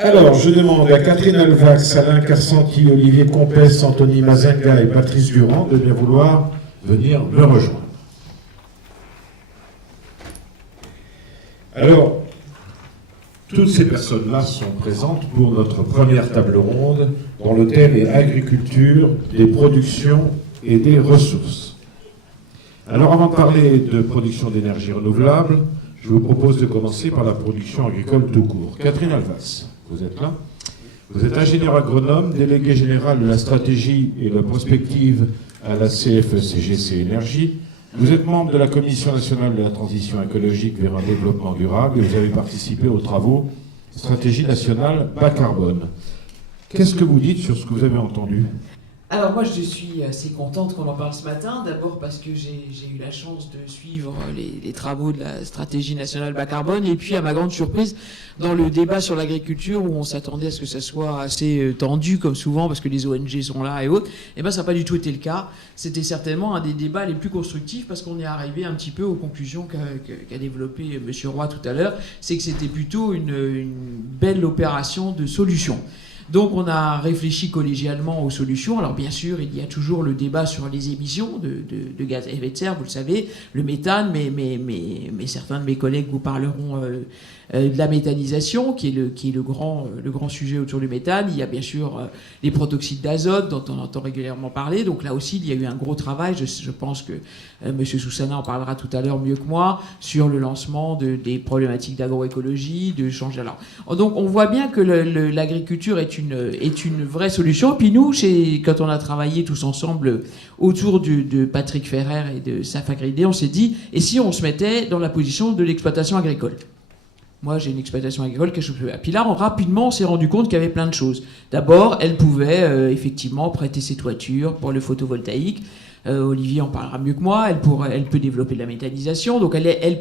Alors, je demande à Catherine Alvax, Alain Carsanti, Olivier Compès, Anthony Mazenga et Patrice Durand de bien vouloir venir me rejoindre. Alors, toutes ces personnes-là sont présentes pour notre première table ronde dont le thème est agriculture, des productions et des ressources. Alors, avant de parler de production d'énergie renouvelable, je vous propose de commencer par la production agricole tout court. Catherine Alvax, vous êtes là. Vous êtes ingénieur agronome, délégué général de la stratégie et de la prospective à la CFE-CGC Énergie. Vous êtes membre de la Commission nationale de la transition écologique vers un développement durable et vous avez participé aux travaux Stratégie nationale bas carbone. Qu'est-ce que vous dites sur ce que vous avez entendu ? Alors moi je suis assez contente qu'on en parle ce matin, d'abord parce que j'ai eu la chance de suivre les travaux de la stratégie nationale bas carbone et puis à ma grande surprise dans le débat sur l'agriculture où on s'attendait à ce que ça soit assez tendu comme souvent parce que les ONG sont là et autres, et ben ça n'a pas du tout été le cas. C'était certainement un des débats les plus constructifs parce qu'on est arrivé un petit peu aux conclusions qu'a développé Monsieur Roy tout à l'heure, c'est que c'était plutôt une belle opération de solution. Donc on a réfléchi collégialement aux solutions. Alors bien sûr, il y a toujours le débat sur les émissions de gaz à effet de serre, vous le savez, le méthane, mais certains de mes collègues vous parleront de la méthanisation, qui est le grand sujet autour du méthane. Il y a bien sûr les protoxydes d'azote, dont on entend régulièrement parler. Donc là aussi, il y a eu un gros travail. Je pense que M. Soussana en parlera tout à l'heure mieux que moi, sur le lancement des problématiques d'agroécologie, de changer. Alors, donc on voit bien que l'agriculture est une vraie solution. Puis nous, quand on a travaillé tous ensemble autour de Patrick Ferrer et de Safagridé, on s'est dit, et si on se mettait dans la position de l'exploitation agricole ? Moi, j'ai une exploitation agricole, quelque chose. Puis là, rapidement, on s'est rendu compte qu'il y avait plein de choses. D'abord, elle pouvait effectivement prêter ses toitures pour le photovoltaïque. Olivier en parlera mieux que moi. Elle peut développer de la méthanisation. Donc, elle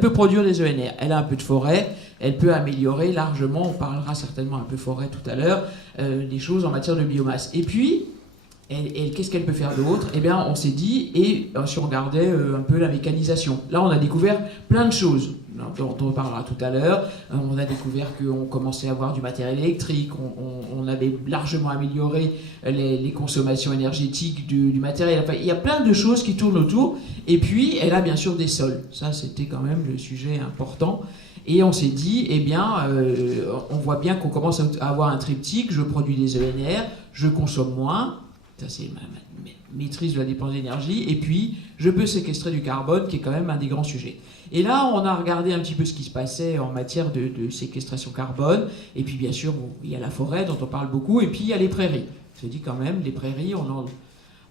peut produire des ENR. Elle a un peu de forêt. Elle peut améliorer largement, on parlera certainement un peu forêt tout à l'heure, des choses en matière de biomasse. Et puis, qu'est-ce qu'elle peut faire d'autre ? Eh bien, on s'est dit, et si on regardait un peu la mécanisation, là, on a découvert plein de choses dont on parlera tout à l'heure. On a découvert qu'on commençait à avoir du matériel électrique, on avait largement amélioré les consommations énergétiques du matériel. Enfin, il y a plein de choses qui tournent autour. Et puis, elle a bien sûr des sols. Ça, c'était quand même le sujet important. Et on s'est dit, eh bien, on voit bien qu'on commence à avoir un triptyque. Je produis des ENR, je consomme moins. Ça, c'est ma maîtrise de la dépense d'énergie. Et puis, je peux séquestrer du carbone, qui est quand même un des grands sujets. Et là, on a regardé un petit peu ce qui se passait en matière de séquestration carbone. Et puis, bien sûr, il y a la forêt, dont on parle beaucoup. Et puis, il y a les prairies. Je dis quand même, les prairies,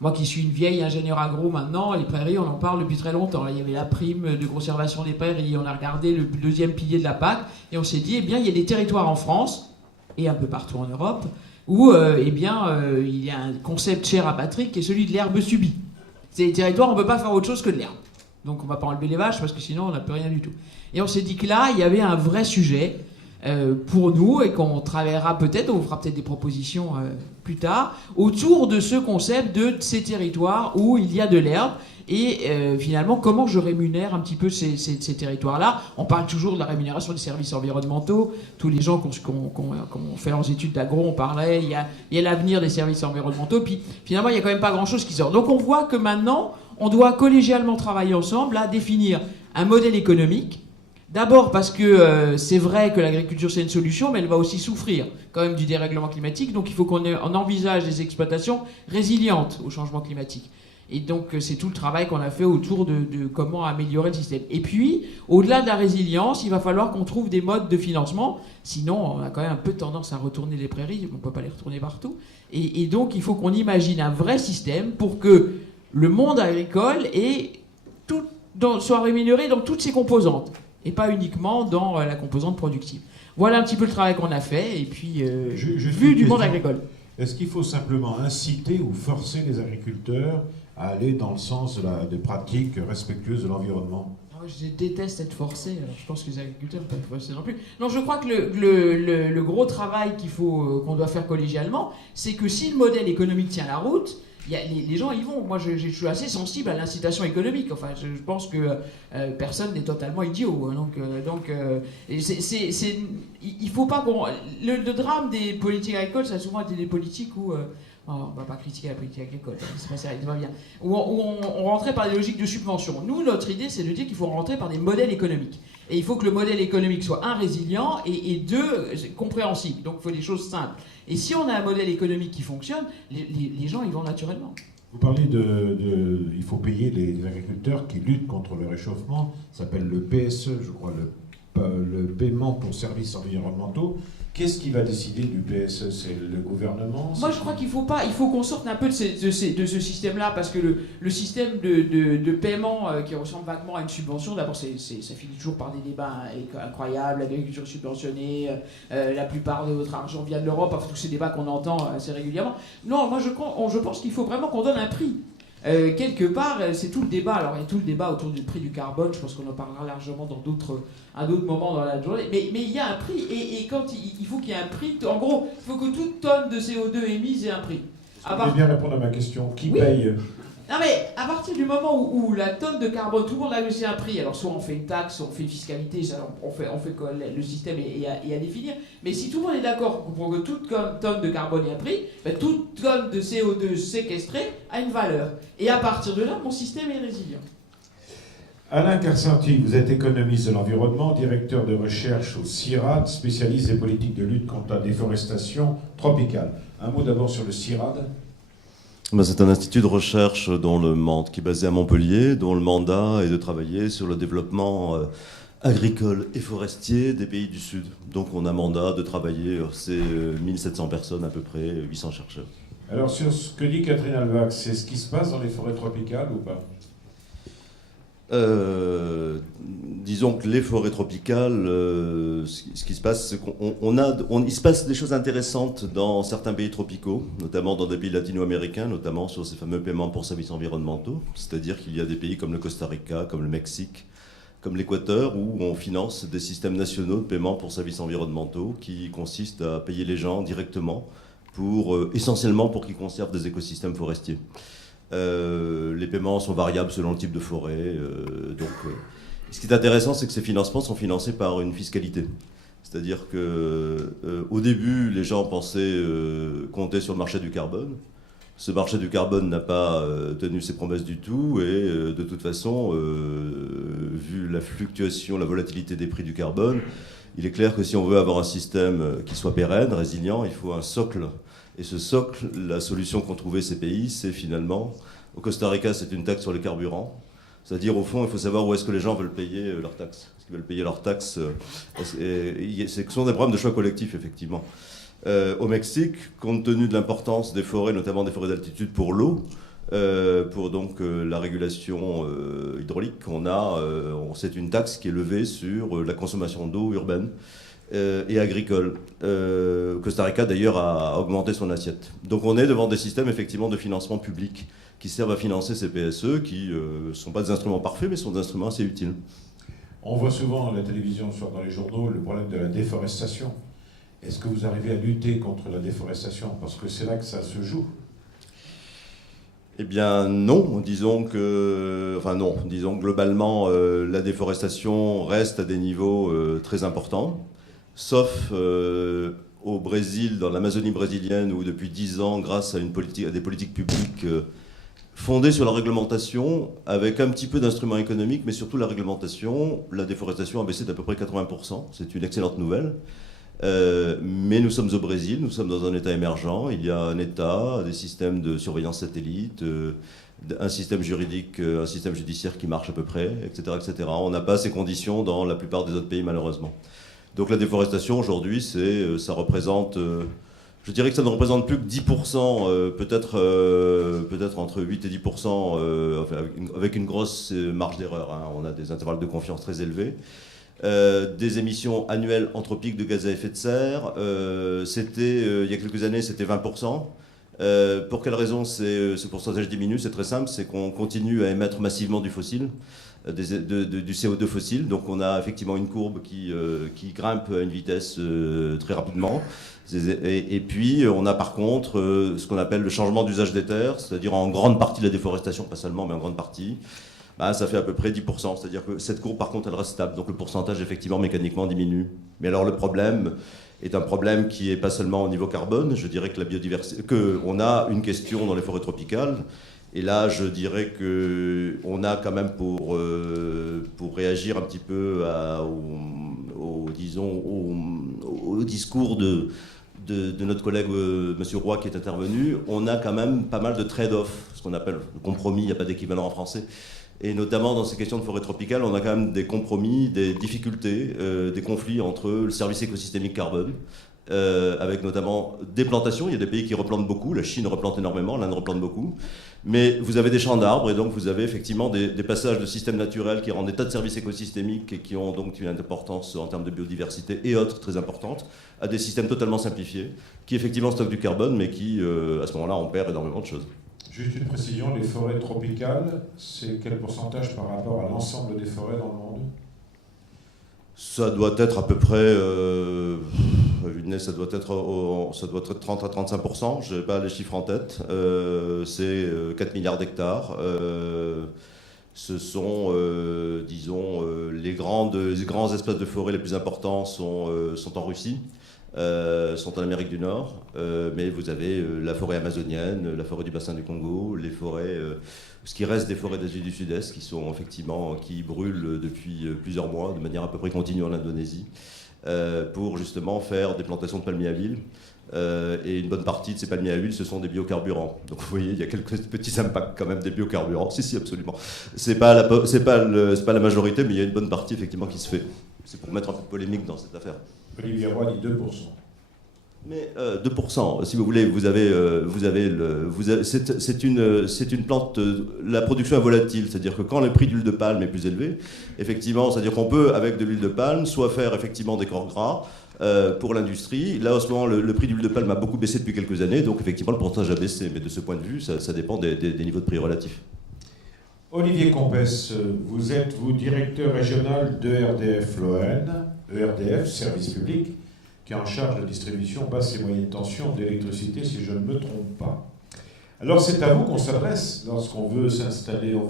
moi qui suis une vieille ingénieure agro maintenant, les prairies, on en parle depuis très longtemps. Il y avait la prime de conservation des prairies. On a regardé le deuxième pilier de la PAC. Et on s'est dit, eh bien, il y a des territoires en France, et un peu partout en Europe, où il y a un concept cher à Patrick qui est celui de l'herbe subie. C'est des territoires où on ne peut pas faire autre chose que de l'herbe. Donc on ne va pas enlever les vaches parce que sinon on n'a plus rien du tout. Et on s'est dit que là, il y avait un vrai sujet pour nous et qu'on travaillera peut-être, on vous fera peut-être des propositions plus tard, autour de ce concept de ces territoires où il y a de l'herbe. Et finalement, comment je rémunère un petit peu ces territoires-là ? On parle toujours de la rémunération des services environnementaux. Tous les gens qui ont fait leurs études d'agro, on parlait, il y a l'avenir des services environnementaux. Puis finalement, il n'y a quand même pas grand-chose qui sort. Donc on voit que maintenant, on doit collégialement travailler ensemble à définir un modèle économique. D'abord parce que c'est vrai que l'agriculture c'est une solution, mais elle va aussi souffrir quand même du dérèglement climatique. Donc il faut qu'on envisage des exploitations résilientes au changement climatique. Et donc, c'est tout le travail qu'on a fait autour de comment améliorer le système. Et puis, au-delà de la résilience, il va falloir qu'on trouve des modes de financement. Sinon, on a quand même un peu tendance à retourner les prairies. On ne peut pas les retourner partout. Et donc, il faut qu'on imagine un vrai système pour que le monde agricole soit rémunéré dans toutes ses composantes. Et pas uniquement dans la composante productive. Voilà un petit peu le travail qu'on a fait. Et puis, vu du monde agricole. Est-ce qu'il faut simplement inciter ou forcer les agriculteurs à aller dans le sens de pratiques respectueuses de l'environnement ? Je déteste être forcé, alors je pense que les agriculteurs ne peuvent pas être forcés non plus. Non, je crois que le gros travail qu'on doit faire collégialement, c'est que si le modèle économique tient la route, les gens y vont. Moi, je suis assez sensible à l'incitation économique. Enfin, je pense que personne n'est totalement idiot. Il faut pas qu'on... Le drame des politiques agricoles, ça a souvent été des politiques où... on va pas critiquer la politique agricole, c'est pas bien. Où on rentrait par des logiques de subvention. Nous, notre idée, c'est de dire qu'il faut rentrer par des modèles économiques. Et il faut que le modèle économique soit, un, résilient, et deux, compréhensible. Donc il faut des choses simples. Et si on a un modèle économique qui fonctionne, les gens y vont naturellement. Vous parlez il faut payer les agriculteurs qui luttent contre le réchauffement, ça s'appelle le PSE, je crois, le paiement pour services environnementaux. Qu'est-ce qui va décider du PSE? C'est le gouvernement? Moi, je crois qu'il faut qu'on sorte un peu de ce système-là, parce que le système de paiement qui ressemble vaguement à une subvention, d'abord, ça finit toujours par des débats incroyables, l'agriculture subventionnée, la plupart de votre argent vient de l'Europe, enfin, tous ces débats qu'on entend assez régulièrement. Non, moi, je pense qu'il faut vraiment qu'on donne un prix. Quelque part, c'est tout le débat. Alors, il y a tout le débat autour du prix du carbone. Je pense qu'on en parlera largement à d'autres moments dans la journée. Mais il y a un prix. Et quand il faut qu'il y ait un prix, en gros, il faut que toute tonne de CO2 émise ait un prix. Vous pouvez bien répondre à ma question. Qui paye? Non, mais à partir du moment où la tonne de carbone, tout le monde a réussi un prix, alors soit on fait une taxe, soit on fait une fiscalité, on fait le système est à définir, mais si tout le monde est d'accord pour que toute tonne de carbone ait un prix, ben, toute tonne de CO2 séquestrée a une valeur. Et à partir de là, mon système est résilient. Alain Carcenti, vous êtes économiste de l'environnement, directeur de recherche au CIRAD, spécialiste des politiques de lutte contre la déforestation tropicale. Un mot d'abord sur le CIRAD. C'est un institut de recherche qui est basé à Montpellier, dont le mandat est de travailler sur le développement agricole et forestier des pays du Sud. Donc on a mandat de travailler, c'est 1700 personnes à peu près, 800 chercheurs. Alors sur ce que dit Catherine Alvax, c'est ce qui se passe dans les forêts tropicales ou pas? Disons que les forêts tropicales, ce qui se passe, c'est il se passe des choses intéressantes dans certains pays tropicaux, notamment dans des pays latino-américains, notamment sur ces fameux paiements pour services environnementaux. C'est-à-dire qu'il y a des pays comme le Costa Rica, comme le Mexique, comme l'Équateur, où on finance des systèmes nationaux de paiement pour services environnementaux qui consistent à payer les gens directement, essentiellement pour qu'ils conservent des écosystèmes forestiers. Les paiements sont variables selon le type de forêt. Ce qui est intéressant, c'est que ces financements sont financés par une fiscalité. C'est-à-dire qu'au début, les gens comptaient sur le marché du carbone. Ce marché du carbone n'a pas tenu ses promesses du tout. Et de toute façon, vu la fluctuation, la volatilité des prix du carbone, il est clair que si on veut avoir un système qui soit pérenne, résilient, il faut un socle. Et ce socle, la solution qu'ont trouvé ces pays, c'est finalement, au Costa Rica, c'est une taxe sur les carburants. C'est-à-dire, au fond, il faut savoir où est-ce que les gens veulent payer leurs taxes. Est-ce qu'ils veulent payer leurs taxes Ce sont des problèmes de choix collectifs, effectivement. Au Mexique, compte tenu de l'importance des forêts, notamment des forêts d'altitude pour l'eau, pour donc la régulation hydraulique, c'est une taxe qui est levée sur la consommation d'eau urbaine et agricole. Costa Rica, d'ailleurs, a augmenté son assiette. Donc on est devant des systèmes, effectivement, de financement public qui servent à financer ces PSE, qui ne sont pas des instruments parfaits, mais sont des instruments assez utiles. On voit souvent à la télévision, soit dans les journaux, le problème de la déforestation. Est-ce que vous arrivez à lutter contre la déforestation? Parce que c'est là que ça se joue. Eh bien non, disons globalement, la déforestation reste à des niveaux très importants. Sauf au Brésil, dans l'Amazonie brésilienne, où depuis 10 ans, grâce à des politiques publiques fondées sur la réglementation, avec un petit peu d'instruments économiques, mais surtout la réglementation, la déforestation a baissé d'à peu près 80%. C'est une excellente nouvelle. Mais nous sommes au Brésil, nous sommes dans un État émergent. Il y a un État, des systèmes de surveillance satellite, un système juridique, un système judiciaire qui marche à peu près, etc., etc. On n'a pas ces conditions dans la plupart des autres pays, malheureusement. Donc la déforestation aujourd'hui, ça représente, je dirais que ça ne représente plus que 10%, peut-être entre 8 et 10%, avec une grosse marge d'erreur. Hein. On a des intervalles de confiance très élevés. Des émissions annuelles anthropiques de gaz à effet de serre, il y a quelques années, c'était 20%. Pour quelle raison ce pourcentage diminue? C'est très simple, c'est qu'on continue à émettre massivement du fossile. du CO2 fossile. Donc on a effectivement une courbe qui grimpe à une vitesse très rapidement. Et puis on a par contre ce qu'on appelle le changement d'usage des terres, c'est-à-dire en grande partie la déforestation, pas seulement, mais en grande partie. Ça fait à peu près 10%, c'est-à-dire que cette courbe par contre elle reste stable, donc le pourcentage effectivement mécaniquement diminue. Mais alors le problème est un problème qui n'est pas seulement au niveau carbone, je dirais que la biodiversité, qu'on a une question dans les forêts tropicales. Et là, je dirais qu'on a quand même pour réagir un petit peu au discours de notre collègue M. Roy qui est intervenu, on a quand même pas mal de trade-off, ce qu'on appelle le compromis, il n'y a pas d'équivalent en français. Et notamment dans ces questions de forêt tropicale, on a quand même des compromis, des difficultés, des conflits entre le service écosystémique carbone, avec notamment des plantations. Il y a des pays qui replantent beaucoup, la Chine replante énormément, l'Inde replante beaucoup. Mais vous avez des champs d'arbres et donc vous avez effectivement des passages de systèmes naturels qui rendent des tas de services écosystémiques et qui ont donc une importance en termes de biodiversité et autres très importantes, à des systèmes totalement simplifiés, qui effectivement stockent du carbone, mais qui, à ce moment-là, on perd énormément de choses. Juste une précision, les forêts tropicales, c'est quel pourcentage par rapport à l'ensemble des forêts dans le monde? Ça doit être à peu près, ça doit être 30 à 35%, je n'ai pas les chiffres en tête. C'est 4 milliards d'hectares. Ce sont, disons, les grands espaces de forêt les plus importants sont en Russie. Sont en Amérique du Nord, mais vous avez la forêt amazonienne, la forêt du bassin du Congo, les forêts, ce qui reste des forêts d'Asie du Sud-Est qui brûlent depuis plusieurs mois de manière à peu près continue en Indonésie, pour justement faire des plantations de palmiers à huile. Et une bonne partie de ces palmiers à huile, ce sont des biocarburants. Donc vous voyez, il y a quelques petits impacts quand même des biocarburants. Si, absolument. C'est pas la majorité, mais il y a une bonne partie effectivement qui se fait. C'est pour mettre un peu de polémique dans cette affaire. Olivier Roy dit 2%. Mais 2%, si vous voulez, c'est une plante, la production est volatile, c'est-à-dire que quand le prix de l'huile de palme est plus élevé, effectivement, c'est-à-dire qu'on peut, avec de l'huile de palme, soit faire effectivement des corps gras pour l'industrie. Là, en ce moment, le prix de l'huile de palme a beaucoup baissé depuis quelques années, donc effectivement, le pourcentage a baissé. Mais de ce point de vue, ça dépend des niveaux de prix relatifs. Olivier Compès, vous êtes directeur régional d'ERDF Lorraine, ERDF, service public, qui est en charge de la distribution basse et moyenne tension d'électricité, si je ne me trompe pas. Alors c'est à vous qu'on s'adresse lorsqu'on veut s'installer, sur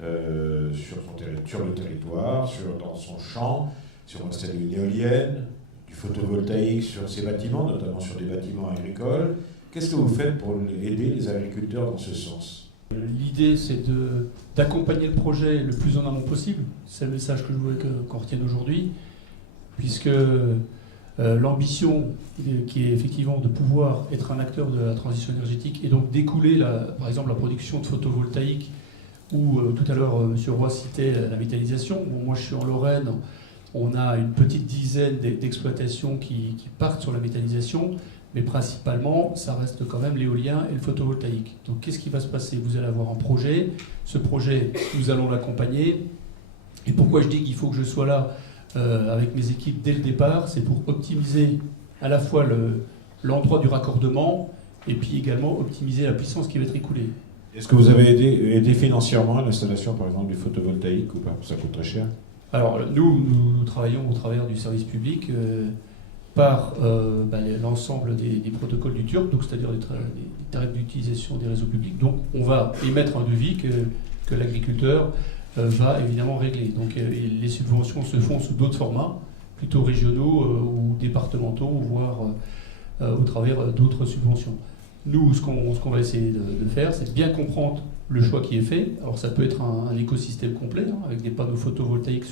le territoire, dans son champ, si on veut installer une éolienne, du photovoltaïque sur ces bâtiments, notamment sur des bâtiments agricoles. Qu'est-ce que vous faites pour aider les agriculteurs dans ce sens ? L'idée, c'est d'accompagner le projet le plus en amont possible. C'est le message que je voulais qu'on retienne aujourd'hui, puisque l'ambition, qui est effectivement de pouvoir être un acteur de la transition énergétique, et donc découler, par exemple, la production de photovoltaïque, ou tout à l'heure, M. Roy citait la méthanisation. Bon, moi, je suis en Lorraine, on a une petite dizaine d'exploitations qui partent sur la méthanisation. Mais principalement, ça reste quand même l'éolien et le photovoltaïque. Donc qu'est-ce qui va se passer? Vous allez avoir un projet. Ce projet, nous allons l'accompagner. Et pourquoi je dis qu'il faut que je sois là avec mes équipes dès le départ? C'est pour optimiser à la fois l'endroit du raccordement et puis également optimiser la puissance qui va être écoulée. Est-ce que vous avez aidé financièrement à l'installation, par exemple, du photovoltaïque ou pas? Ça coûte très cher. Alors nous travaillons au travers du service public par l'ensemble des protocoles du TURP, donc c'est-à-dire des tarifs d'utilisation des réseaux publics. Donc on va émettre un devis que l'agriculteur va évidemment régler. Donc les subventions se font sous d'autres formats, plutôt régionaux ou départementaux, voire au travers d'autres subventions. Nous, ce qu'on va essayer de faire, c'est de bien comprendre le choix qui est fait. Alors ça peut être un écosystème complet, avec des panneaux photovoltaïques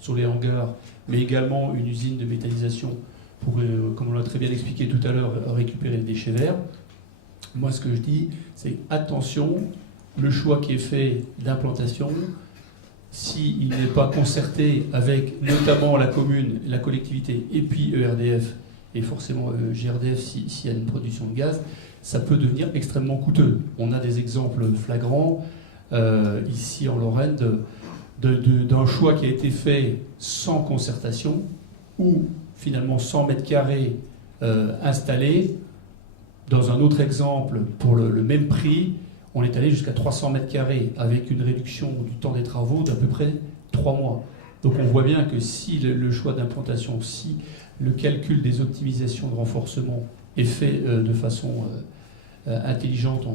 sur les hangars, mais également une usine de méthanisation pour, comme on l'a très bien expliqué tout à l'heure, récupérer les déchets verts. Moi, ce que je dis, c'est attention, le choix qui est fait d'implantation, s'il n'est pas concerté avec notamment la commune, la collectivité, et puis ERDF, et forcément GRDF s'il y a une production de gaz, ça peut devenir extrêmement coûteux. On a des exemples flagrants ici en Lorraine d'un choix qui a été fait sans concertation, ou finalement 100 mètres carrés installés. Dans un autre exemple, pour le même prix, on est allé jusqu'à 300 mètres carrés avec une réduction du temps des travaux d'à peu près 3 mois. Donc on voit bien que si le choix d'implantation, si le calcul des optimisations de renforcement est fait de façon intelligente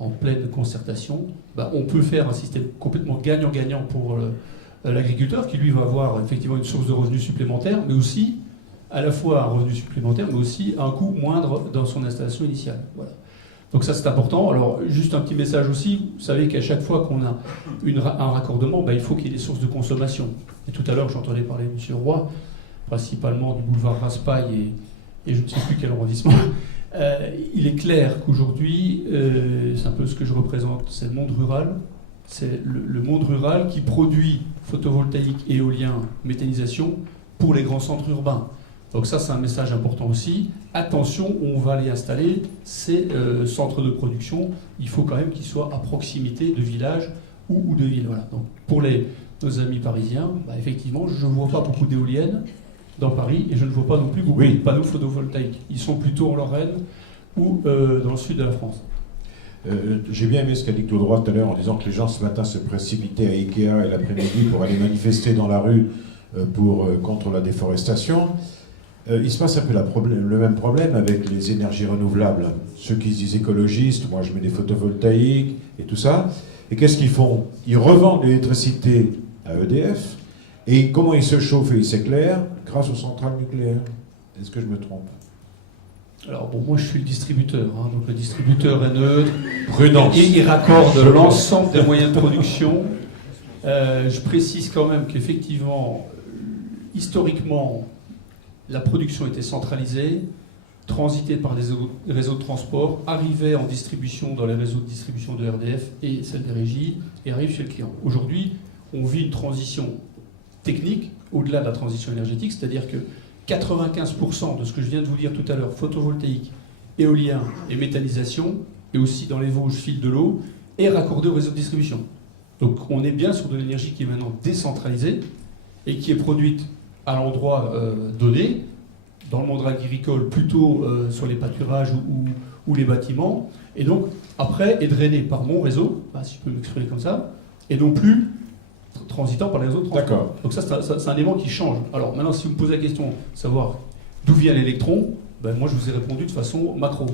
en pleine concertation, on peut faire un système complètement gagnant-gagnant pour l'agriculteur qui lui va avoir effectivement une source de revenus supplémentaire, mais aussi à la fois un revenu supplémentaire, mais aussi un coût moindre dans son installation initiale. Voilà. Donc ça c'est important. Alors juste un petit message aussi, vous savez qu'à chaque fois qu'on a un raccordement, il faut qu'il y ait des sources de consommation. Et tout à l'heure j'entendais parler de M. Roy, principalement du boulevard Raspail et je ne sais plus quel arrondissement. Il est clair qu'aujourd'hui, c'est un peu ce que je représente, c'est le monde rural. C'est le monde rural qui produit photovoltaïque, éolien, méthanisation pour les grands centres urbains. Donc ça, c'est un message important aussi. Attention, on va aller installer ces centres de production. Il faut quand même qu'ils soient à proximité de villages ou de villes. Voilà. Donc pour nos amis parisiens, effectivement, je ne vois pas beaucoup d'éoliennes dans Paris et je ne vois pas non plus beaucoup de panneaux photovoltaïques. Ils sont plutôt en Lorraine ou dans le sud de la France. J'ai bien aimé ce qu'a dit Claude Roy tout à l'heure en disant que les gens ce matin se précipitaient à Ikea et l'après-midi pour aller manifester dans la rue contre la déforestation. Il se passe un peu le même problème avec les énergies renouvelables. Ceux qui se disent écologistes, moi je mets des photovoltaïques et tout ça. Et qu'est-ce qu'ils font? Ils revendent l'électricité à EDF. Et comment ils se chauffent et ils s'éclairent? Grâce aux centrales nucléaires. Est-ce que je me trompe? Alors moi je suis le distributeur, donc le distributeur est neutre. Prudence. Et il raccorde l'ensemble des moyens de production. Je précise quand même qu'effectivement, historiquement, la production était centralisée, transitée par des réseaux de transport, arrivait en distribution dans les réseaux de distribution de RDF et celle des régies, et arrive chez le client. Aujourd'hui, on vit une transition technique, au-delà de la transition énergétique, c'est-à-dire que 95% de ce que je viens de vous dire tout à l'heure, photovoltaïque, éolien et méthanisation, et aussi dans les Vosges, fil de l'eau, est raccordé au réseau de distribution. Donc on est bien sur de l'énergie qui est maintenant décentralisée et qui est produite à l'endroit donné, dans le monde agricole, plutôt sur les pâturages ou les bâtiments, et donc après est drainé par mon réseau, si je peux m'exprimer comme ça, et non plus transitant par les réseaux de transport. D'accord. Donc ça, c'est un élément qui change. Alors maintenant, si vous me posez la question, savoir d'où vient l'électron, moi je vous ai répondu de façon macro.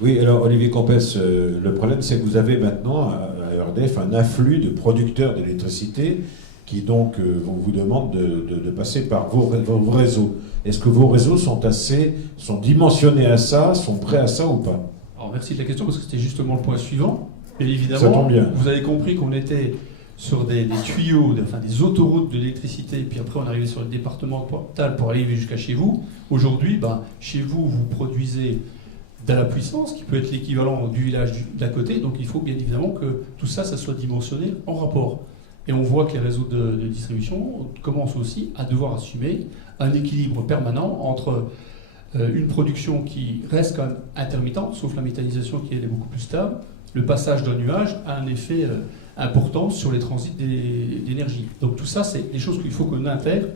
Oui, alors Olivier Campès, le problème c'est que vous avez maintenant à ERDF un afflux de producteurs d'électricité qui donc vous demandent de passer par vos réseaux. Est-ce que vos réseaux sont dimensionnés à ça, sont prêts à ça ou pas? Alors merci de la question parce que c'était justement le point suivant. Bien évidemment, ça tombe bien. Vous avez compris qu'on était sur des tuyaux, des autoroutes de l'électricité, puis après on arrivait sur le départemental pour arriver jusqu'à chez vous. Aujourd'hui, chez vous, vous produisez de la puissance qui peut être l'équivalent du village d'à côté, donc il faut bien évidemment que tout ça, ça soit dimensionné en rapport. Et on voit que les réseaux de distribution commencent aussi à devoir assumer un équilibre permanent entre une production qui reste quand même intermittente, sauf la méthanisation qui elle est beaucoup plus stable. Le passage d'un nuage a un effet important sur les transits d'énergie. Donc tout ça, c'est des choses qu'il faut qu'on intègre.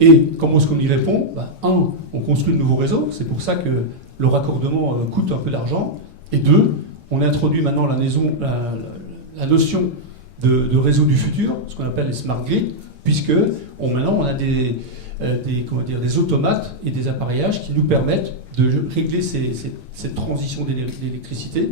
Et comment est-ce qu'on y répond? On construit de nouveaux réseaux, c'est pour ça que le raccordement coûte un peu d'argent. Et deux, on introduit maintenant la notion de réseau du futur, ce qu'on appelle les smart grids, puisque maintenant on a des automates et des appareillages qui nous permettent de régler cette transition d'électricité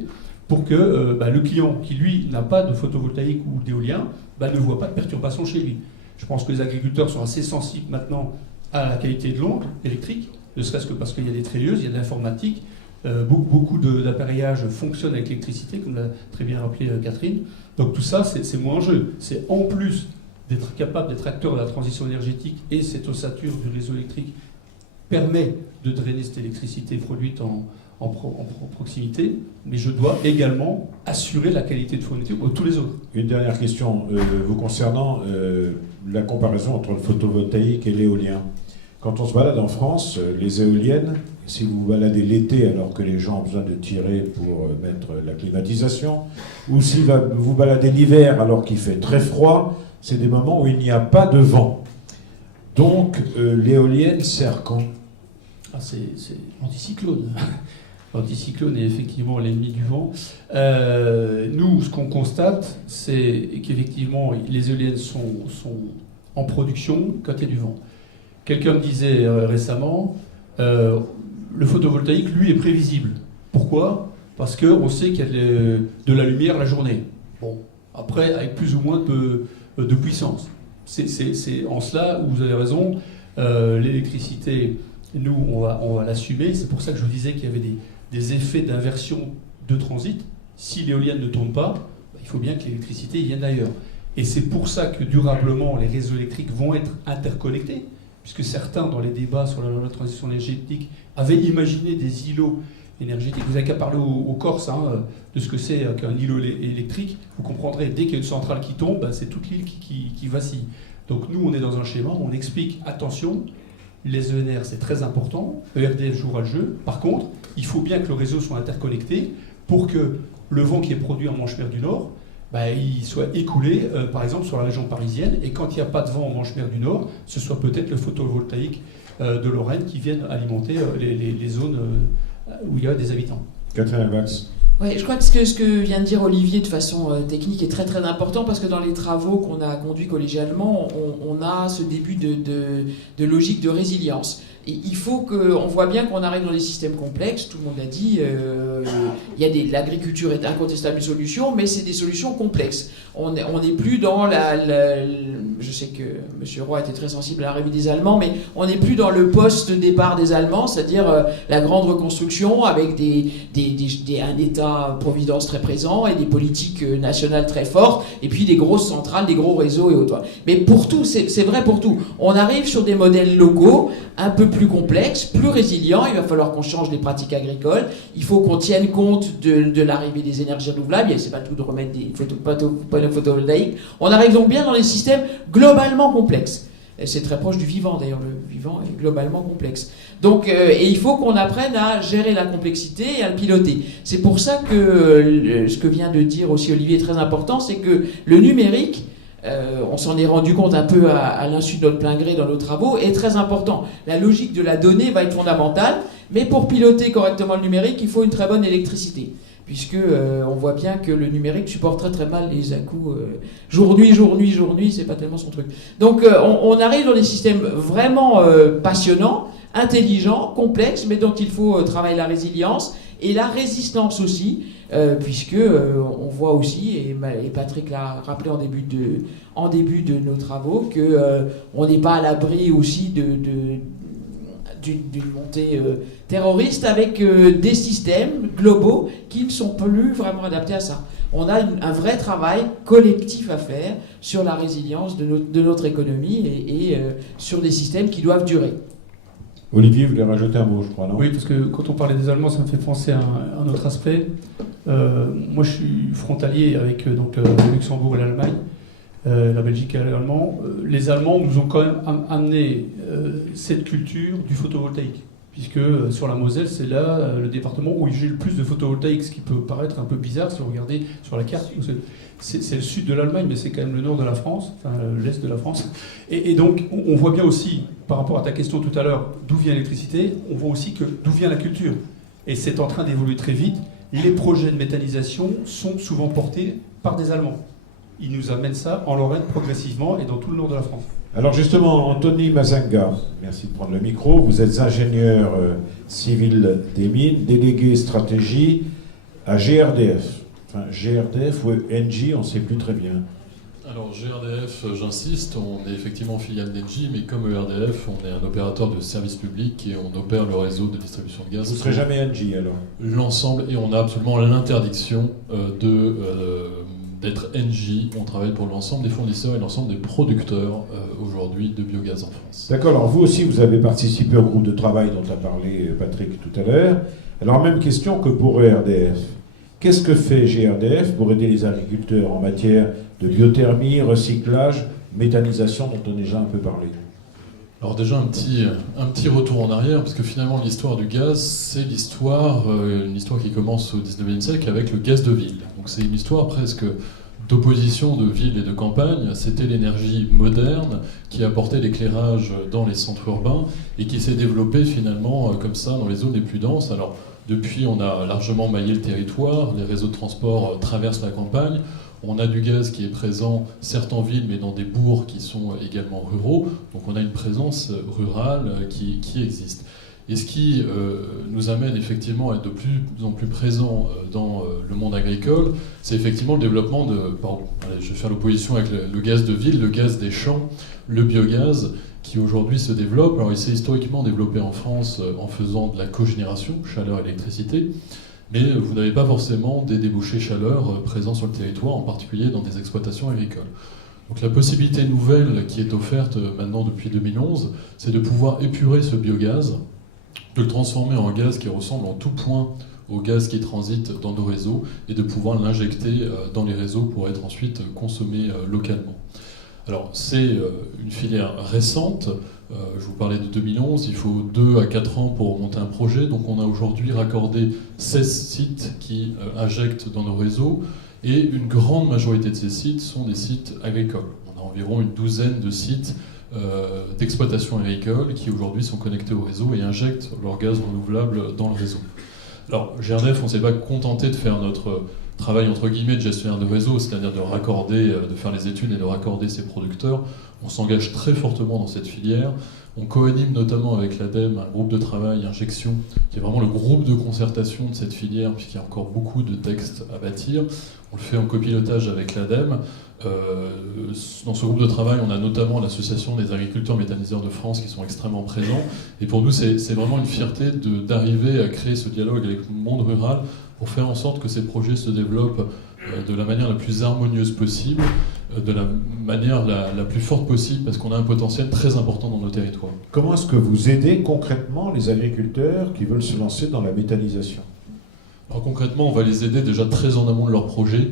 pour que le client qui, lui, n'a pas de photovoltaïque ou d'éolien, ne voit pas de perturbation chez lui. Je pense que les agriculteurs sont assez sensibles maintenant à la qualité de l'onde électrique, ne serait-ce que parce qu'il y a des treilleuses, il y a de l'informatique, beaucoup d'appareillages fonctionnent avec l'électricité, comme l'a très bien rappelé Catherine. Donc tout ça, c'est moins en jeu. C'est en plus d'être capable d'être acteur de la transition énergétique et cette ossature du réseau électrique permet de drainer cette électricité produite en proximité, mais je dois également assurer la qualité de fourniture de tous les autres. Une dernière question vous concernant la comparaison entre le photovoltaïque et l'éolien. Quand on se balade en France, les éoliennes, si vous vous baladez l'été alors que les gens ont besoin de tirer pour mettre la climatisation, ou si vous vous baladez l'hiver alors qu'il fait très froid, c'est des moments où il n'y a pas de vent. Donc l'éolienne sert quand? C'est anticyclone. L'anticyclone est effectivement l'ennemi du vent. Nous, ce qu'on constate, c'est qu'effectivement, les éoliennes sont en production quand il y a du vent. Quelqu'un me disait récemment, le photovoltaïque, lui, est prévisible. Pourquoi ? Parce qu'on sait qu'il y a de la lumière la journée. Bon, après, avec plus ou moins de puissance. C'est en cela où vous avez raison. L'électricité, nous, on va l'assumer. C'est pour ça que je vous disais qu'il y avait des effets d'inversion de transit. Si l'éolienne ne tourne pas, il faut bien que l'électricité vienne d'ailleurs. Et c'est pour ça que durablement, les réseaux électriques vont être interconnectés, puisque certains, dans les débats sur la loi de transition énergétique, avaient imaginé des îlots énergétiques. Vous n'avez qu'à parler aux Corses de ce que c'est qu'un îlot électrique. Vous comprendrez, dès qu'il y a une centrale qui tombe, c'est toute l'île qui vacille. Donc nous, on est dans un schéma où on explique, attention, les ENR, c'est très important, ERDF jouera le jeu. Par contre, il faut bien que le réseau soit interconnecté pour que le vent qui est produit en Manche-Mer du Nord, il soit écoulé, par exemple, sur la région parisienne. Et quand il n'y a pas de vent en Manche-Mer du Nord, ce soit peut-être le photovoltaïque de Lorraine qui vienne alimenter les zones où il y a des habitants. Catherine Valls. Oui, je crois que ce que vient de dire Olivier de façon technique est très très important, parce que dans les travaux qu'on a conduits collégialement, on a ce début de logique de résilience. Et il faut qu'on voit bien qu'on arrive dans des systèmes complexes, tout le monde l'a dit, l'agriculture est incontestable une solution, mais c'est des solutions complexes. On n'est plus dans je sais que M. Roy était très sensible à l'arrivée des Allemands, mais on n'est plus dans le post-départ des Allemands, c'est-à-dire la grande reconstruction avec un État-providence très présent et des politiques nationales très fortes, et puis des grosses centrales, des gros réseaux et autres. Mais pour tout, c'est vrai pour tout. On arrive sur des modèles locaux un peu plus complexes, plus résilients. Il va falloir qu'on change les pratiques agricoles. Il faut qu'on tienne compte de l'arrivée des énergies renouvelables. C'est pas tout de remettre des panneaux photovoltaïques. On arrive donc bien dans des systèmes globalement complexes. C'est très proche du vivant, d'ailleurs. Le vivant est globalement complexe. Donc, et il faut qu'on apprenne à gérer la complexité et à le piloter. C'est pour ça que ce que vient de dire aussi Olivier est très important, c'est que le numérique, on s'en est rendu compte un peu à l'insu de notre plein gré dans nos travaux, est très important. La logique de la donnée va être fondamentale, mais pour piloter correctement le numérique, il faut une très bonne électricité. Puisque on voit bien que le numérique supporte très très mal les à-coups jour-nuit, c'est pas tellement son truc. Donc on arrive dans des systèmes vraiment passionnants, intelligents, complexes, mais dont il faut travailler la résilience et la résistance aussi, puisque on voit aussi, et Patrick l'a rappelé en début de nos travaux, que on n'est pas à l'abri aussi d'une montée terroriste avec des systèmes globaux qui ne sont plus vraiment adaptés à ça. On a un vrai travail collectif à faire sur la résilience de notre économie et sur des systèmes qui doivent durer. Olivier, vous voulez rajouter un mot, je crois, non ? Oui, parce que quand on parlait des Allemands, ça me fait penser à un autre aspect. Moi, je suis frontalier avec le Luxembourg et l'Allemagne. La Belgique et l'Allemand. Les Allemands nous ont quand même amené cette culture du photovoltaïque, puisque sur la Moselle, c'est là le département où j'ai le plus de photovoltaïque, ce qui peut paraître un peu bizarre si vous regardez sur la carte. C'est le sud de l'Allemagne, mais c'est quand même le nord de la France, enfin l'est de la France. Et donc, on voit bien aussi, par rapport à ta question tout à l'heure, d'où vient l'électricité, on voit aussi d'où vient la culture. Et c'est en train d'évoluer très vite. Les projets de méthanisation sont souvent portés par des Allemands. Ils nous amènent ça en Lorraine progressivement et dans tout le nord de la France. Alors justement, Anthony Mazenga, merci de prendre le micro. Vous êtes ingénieur civil des mines, délégué stratégie à GRDF. Enfin, GRDF ou Engie, on ne sait plus très bien. Alors GRDF, j'insiste, on est effectivement filiale d'Engie, mais comme ERDF, on est un opérateur de service public et on opère le réseau de distribution de gaz. Vous ne serez jamais Engie alors ? L'ensemble, et on a absolument l'interdiction d'être Engie. On travaille pour l'ensemble des fournisseurs et l'ensemble des producteurs aujourd'hui de biogaz en France. D'accord, alors vous aussi vous avez participé au groupe de travail dont a parlé Patrick tout à l'heure. Alors même question que pour ERDF. Qu'est-ce que fait GRDF pour aider les agriculteurs en matière de biothermie, recyclage, méthanisation dont on a déjà un peu parlé ? Alors déjà un petit retour en arrière, parce que finalement l'histoire du gaz, c'est une histoire qui commence au 19e siècle avec le gaz de ville. Donc c'est une histoire presque d'opposition de ville et de campagne. C'était l'énergie moderne qui apportait l'éclairage dans les centres urbains et qui s'est développée finalement comme ça dans les zones les plus denses. Alors Depuis, on a largement maillé le territoire, les réseaux de transport traversent la campagne, on a du gaz qui est présent, certes en ville, mais dans des bourgs qui sont également ruraux, donc on a une présence rurale qui existe. Et ce qui nous amène effectivement à être de plus en plus présent dans le monde agricole, c'est effectivement le développement je vais faire l'opposition avec le gaz de ville, le gaz des champs, le biogaz, qui aujourd'hui se développe. Alors il s'est historiquement développé en France en faisant de la cogénération, chaleur, électricité, mais vous n'avez pas forcément des débouchés chaleur présents sur le territoire, en particulier dans des exploitations agricoles. Donc la possibilité nouvelle qui est offerte maintenant depuis 2011, c'est de pouvoir épurer ce biogaz, de le transformer en gaz qui ressemble en tout point au gaz qui transite dans nos réseaux et de pouvoir l'injecter dans les réseaux pour être ensuite consommé localement. Alors c'est une filière récente, je vous parlais de 2011, il faut 2 à 4 ans pour monter un projet, donc on a aujourd'hui raccordé 16 sites qui injectent dans nos réseaux et une grande majorité de ces sites sont des sites agricoles. On a environ une douzaine de sites d'exploitation agricole qui aujourd'hui sont connectés au réseau et injectent leur gaz renouvelable dans le réseau. Alors GRDF, on ne s'est pas contenté de faire notre travail entre guillemets de gestionnaire de réseau, c'est-à-dire de raccorder, de faire les études et de raccorder ses producteurs. On s'engage très fortement dans cette filière. On coanime notamment avec l'ADEME un groupe de travail injection qui est vraiment le groupe de concertation de cette filière puisqu'il y a encore beaucoup de textes à bâtir. On le fait en copilotage avec l'ADEME. Dans ce groupe de travail, on a notamment l'Association des agriculteurs méthaniseurs de France qui sont extrêmement présents. Et pour nous, c'est vraiment une fierté d'arriver à créer ce dialogue avec le monde rural pour faire en sorte que ces projets se développent de la manière la plus harmonieuse possible, de la manière la plus forte possible, parce qu'on a un potentiel très important dans nos territoires. Comment est-ce que vous aidez concrètement les agriculteurs qui veulent se lancer dans la méthanisation ? Alors concrètement, on va les aider déjà très en amont de leur projet,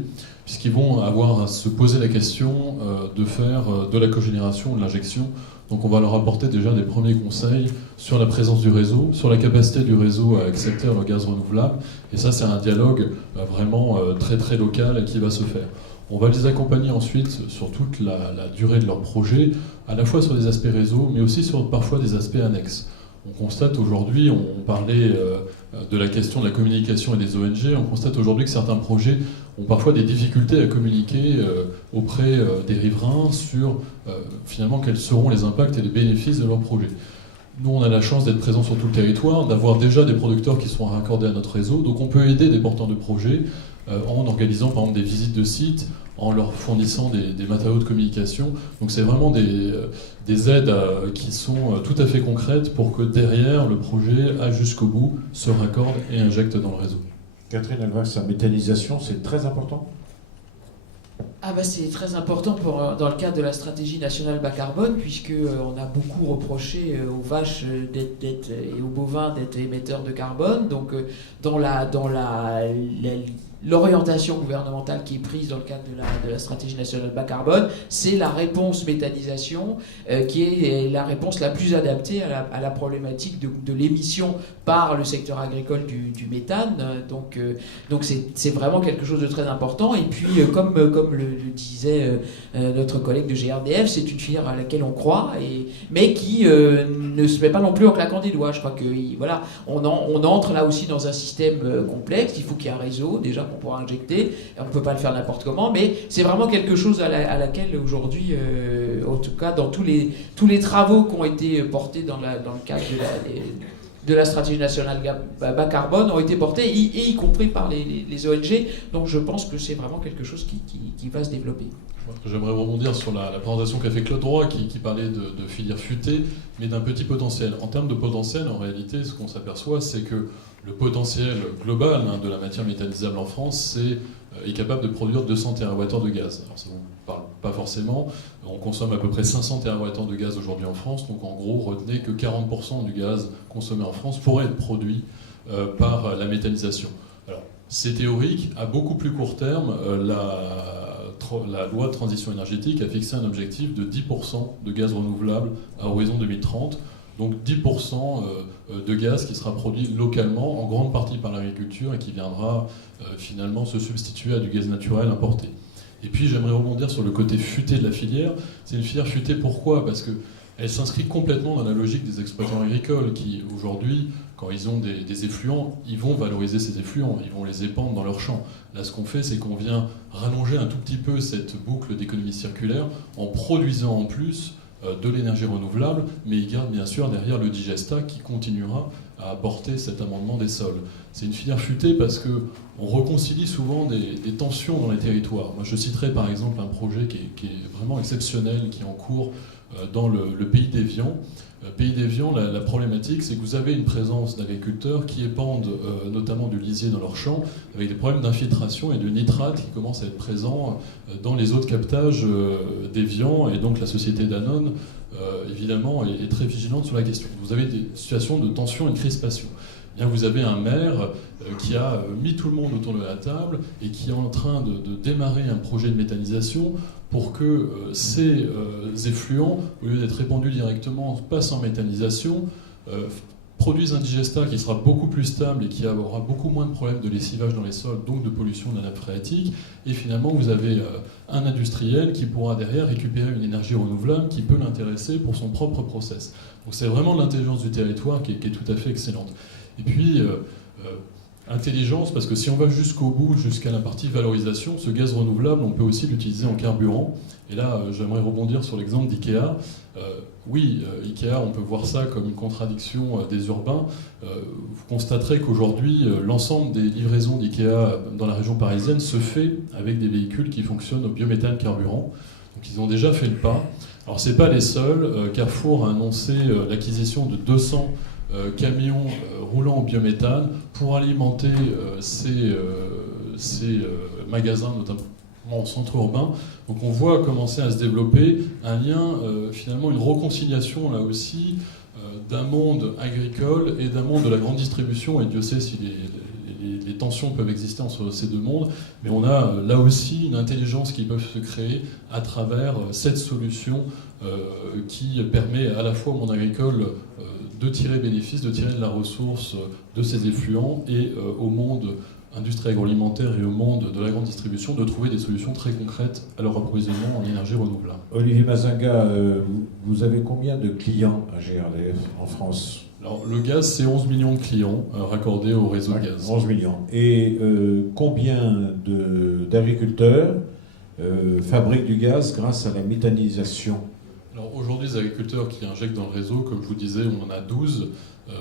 puisqu'ils vont avoir à se poser la question de faire de la cogénération, de l'injection. Donc on va leur apporter déjà des premiers conseils sur la présence du réseau, sur la capacité du réseau à accepter le gaz renouvelable. Et ça, c'est un dialogue vraiment très très local qui va se faire. On va les accompagner ensuite sur toute la durée de leur projet, à la fois sur des aspects réseau, mais aussi sur parfois des aspects annexes. On constate aujourd'hui, on parlait de la question de la communication et des ONG, on constate aujourd'hui que certains projets ont parfois des difficultés à communiquer auprès des riverains sur finalement quels seront les impacts et les bénéfices de leur projet. Nous, on a la chance d'être présents sur tout le territoire, d'avoir déjà des producteurs qui sont raccordés à notre réseau, donc on peut aider des porteurs de projets en organisant par exemple des visites de sites, en leur fournissant des matériaux de communication. Donc c'est vraiment des aides qui sont tout à fait concrètes pour que derrière le projet aille jusqu'au bout, se raccorde et injecte dans le réseau. Catherine Elvax, la méthanisation, c'est très important ? C'est très important dans le cadre de la stratégie nationale bas carbone, puisqu'on a beaucoup reproché aux vaches et aux bovins d'être émetteurs de carbone. Donc dans l'orientation gouvernementale qui est prise dans le cadre de la stratégie nationale bas carbone, c'est la réponse méthanisation qui est la réponse la plus adaptée à la problématique de l'émission par le secteur agricole du méthane. Donc c'est vraiment quelque chose de très important. Et puis comme le disait notre collègue de GRDF, c'est une filière à laquelle on croit, mais qui ne se met pas non plus en claquant des doigts. Je crois que voilà, on entre là aussi dans un système complexe. Il faut qu'il y ait un réseau déjà pour pouvoir injecter. On ne peut pas le faire n'importe comment, mais c'est vraiment quelque chose à laquelle aujourd'hui, en tout cas dans tous les travaux qui ont été portés dans le cadre de la stratégie nationale bas carbone ont été portés, et y compris par les ONG. Donc je pense que c'est vraiment quelque chose qui va se développer. J'aimerais rebondir sur la présentation qu'a fait Claude Roy, qui parlait de filière futée, mais d'un petit potentiel. En termes de potentiel, en réalité, ce qu'on s'aperçoit, c'est que le potentiel global de la matière méthanisable en France est capable de produire 200 TWh de gaz. Alors ça ne vous parle pas forcément. On consomme à peu près 500 TWh de gaz aujourd'hui en France, donc en gros, retenez que 40% du gaz consommé en France pourrait être produit par la méthanisation. Alors, c'est théorique. À beaucoup plus court terme, la loi de transition énergétique a fixé un objectif de 10% de gaz renouvelable à horizon 2030. Donc 10% de gaz qui sera produit localement, en grande partie par l'agriculture, et qui viendra finalement se substituer à du gaz naturel importé. Et puis j'aimerais rebondir sur le côté futé de la filière. C'est une filière futée, pourquoi ? Parce que elle s'inscrit complètement dans la logique des exploitants agricoles qui, aujourd'hui, quand ils ont des effluents, ils vont valoriser ces effluents, ils vont les épandre dans leurs champs. Là, ce qu'on fait, c'est qu'on vient rallonger un tout petit peu cette boucle d'économie circulaire en produisant en plus de l'énergie renouvelable, mais ils gardent bien sûr derrière le digestat qui continuera à apporter cet amendement des sols. C'est une filière futée parce qu'on réconcilie souvent des tensions dans les territoires. Moi, je citerai par exemple un projet qui est vraiment exceptionnel, qui est en cours dans le pays d'Évian. Pays d'Évian, la problématique, c'est que vous avez une présence d'agriculteurs qui épandent notamment du lisier dans leurs champs, avec des problèmes d'infiltration et de nitrate qui commencent à être présents dans les eaux de captage d'Évian, et donc la société Danone, évidemment, est très vigilante sur la question. Vous avez des situations de tension et de crispation. Bien, vous avez un maire qui a mis tout le monde autour de la table et qui est en train de démarrer un projet de méthanisation pour que ces effluents, au lieu d'être répandus directement, passent en méthanisation, produisent un digestat qui sera beaucoup plus stable et qui aura beaucoup moins de problèmes de lessivage dans les sols, donc de pollution de la nappe phréatique. Et finalement, vous avez un industriel qui pourra derrière récupérer une énergie renouvelable qui peut l'intéresser pour son propre process. Donc c'est vraiment l'intelligence du territoire qui est tout à fait excellente. Et puis, intelligence, parce que si on va jusqu'au bout, jusqu'à la partie valorisation, ce gaz renouvelable, on peut aussi l'utiliser en carburant. Et là, j'aimerais rebondir sur l'exemple d'IKEA. Oui, IKEA, on peut voir ça comme une contradiction des urbains. Vous constaterez qu'aujourd'hui, l'ensemble des livraisons d'IKEA dans la région parisienne se fait avec des véhicules qui fonctionnent au biométhane carburant. Donc ils ont déjà fait le pas. Alors ce n'est pas les seuls. Carrefour a annoncé l'acquisition de 200 camions roulant au biométhane pour alimenter ces magasins, notamment en centre urbain. Donc on voit commencer à se développer un lien, finalement une réconciliation là aussi, d'un monde agricole et d'un monde de la grande distribution, et Dieu sait si les tensions peuvent exister entre ces deux mondes, mais on a là aussi une intelligence qui peut se créer à travers cette solution qui permet à la fois au monde agricole de tirer bénéfice, de tirer de la ressource de ces effluents, et au monde industrie agroalimentaire et au monde de la grande distribution de trouver des solutions très concrètes à leur approvisionnement en énergie renouvelable. Olivier Mazinga, vous avez combien de clients à GRDF en France ? Alors, le gaz, c'est 11 millions de clients raccordés au réseau gaz. 11 millions. Et combien d'agriculteurs fabriquent du gaz grâce à la méthanisation ? Alors aujourd'hui, les agriculteurs qui injectent dans le réseau, comme je vous disais, on en a 12.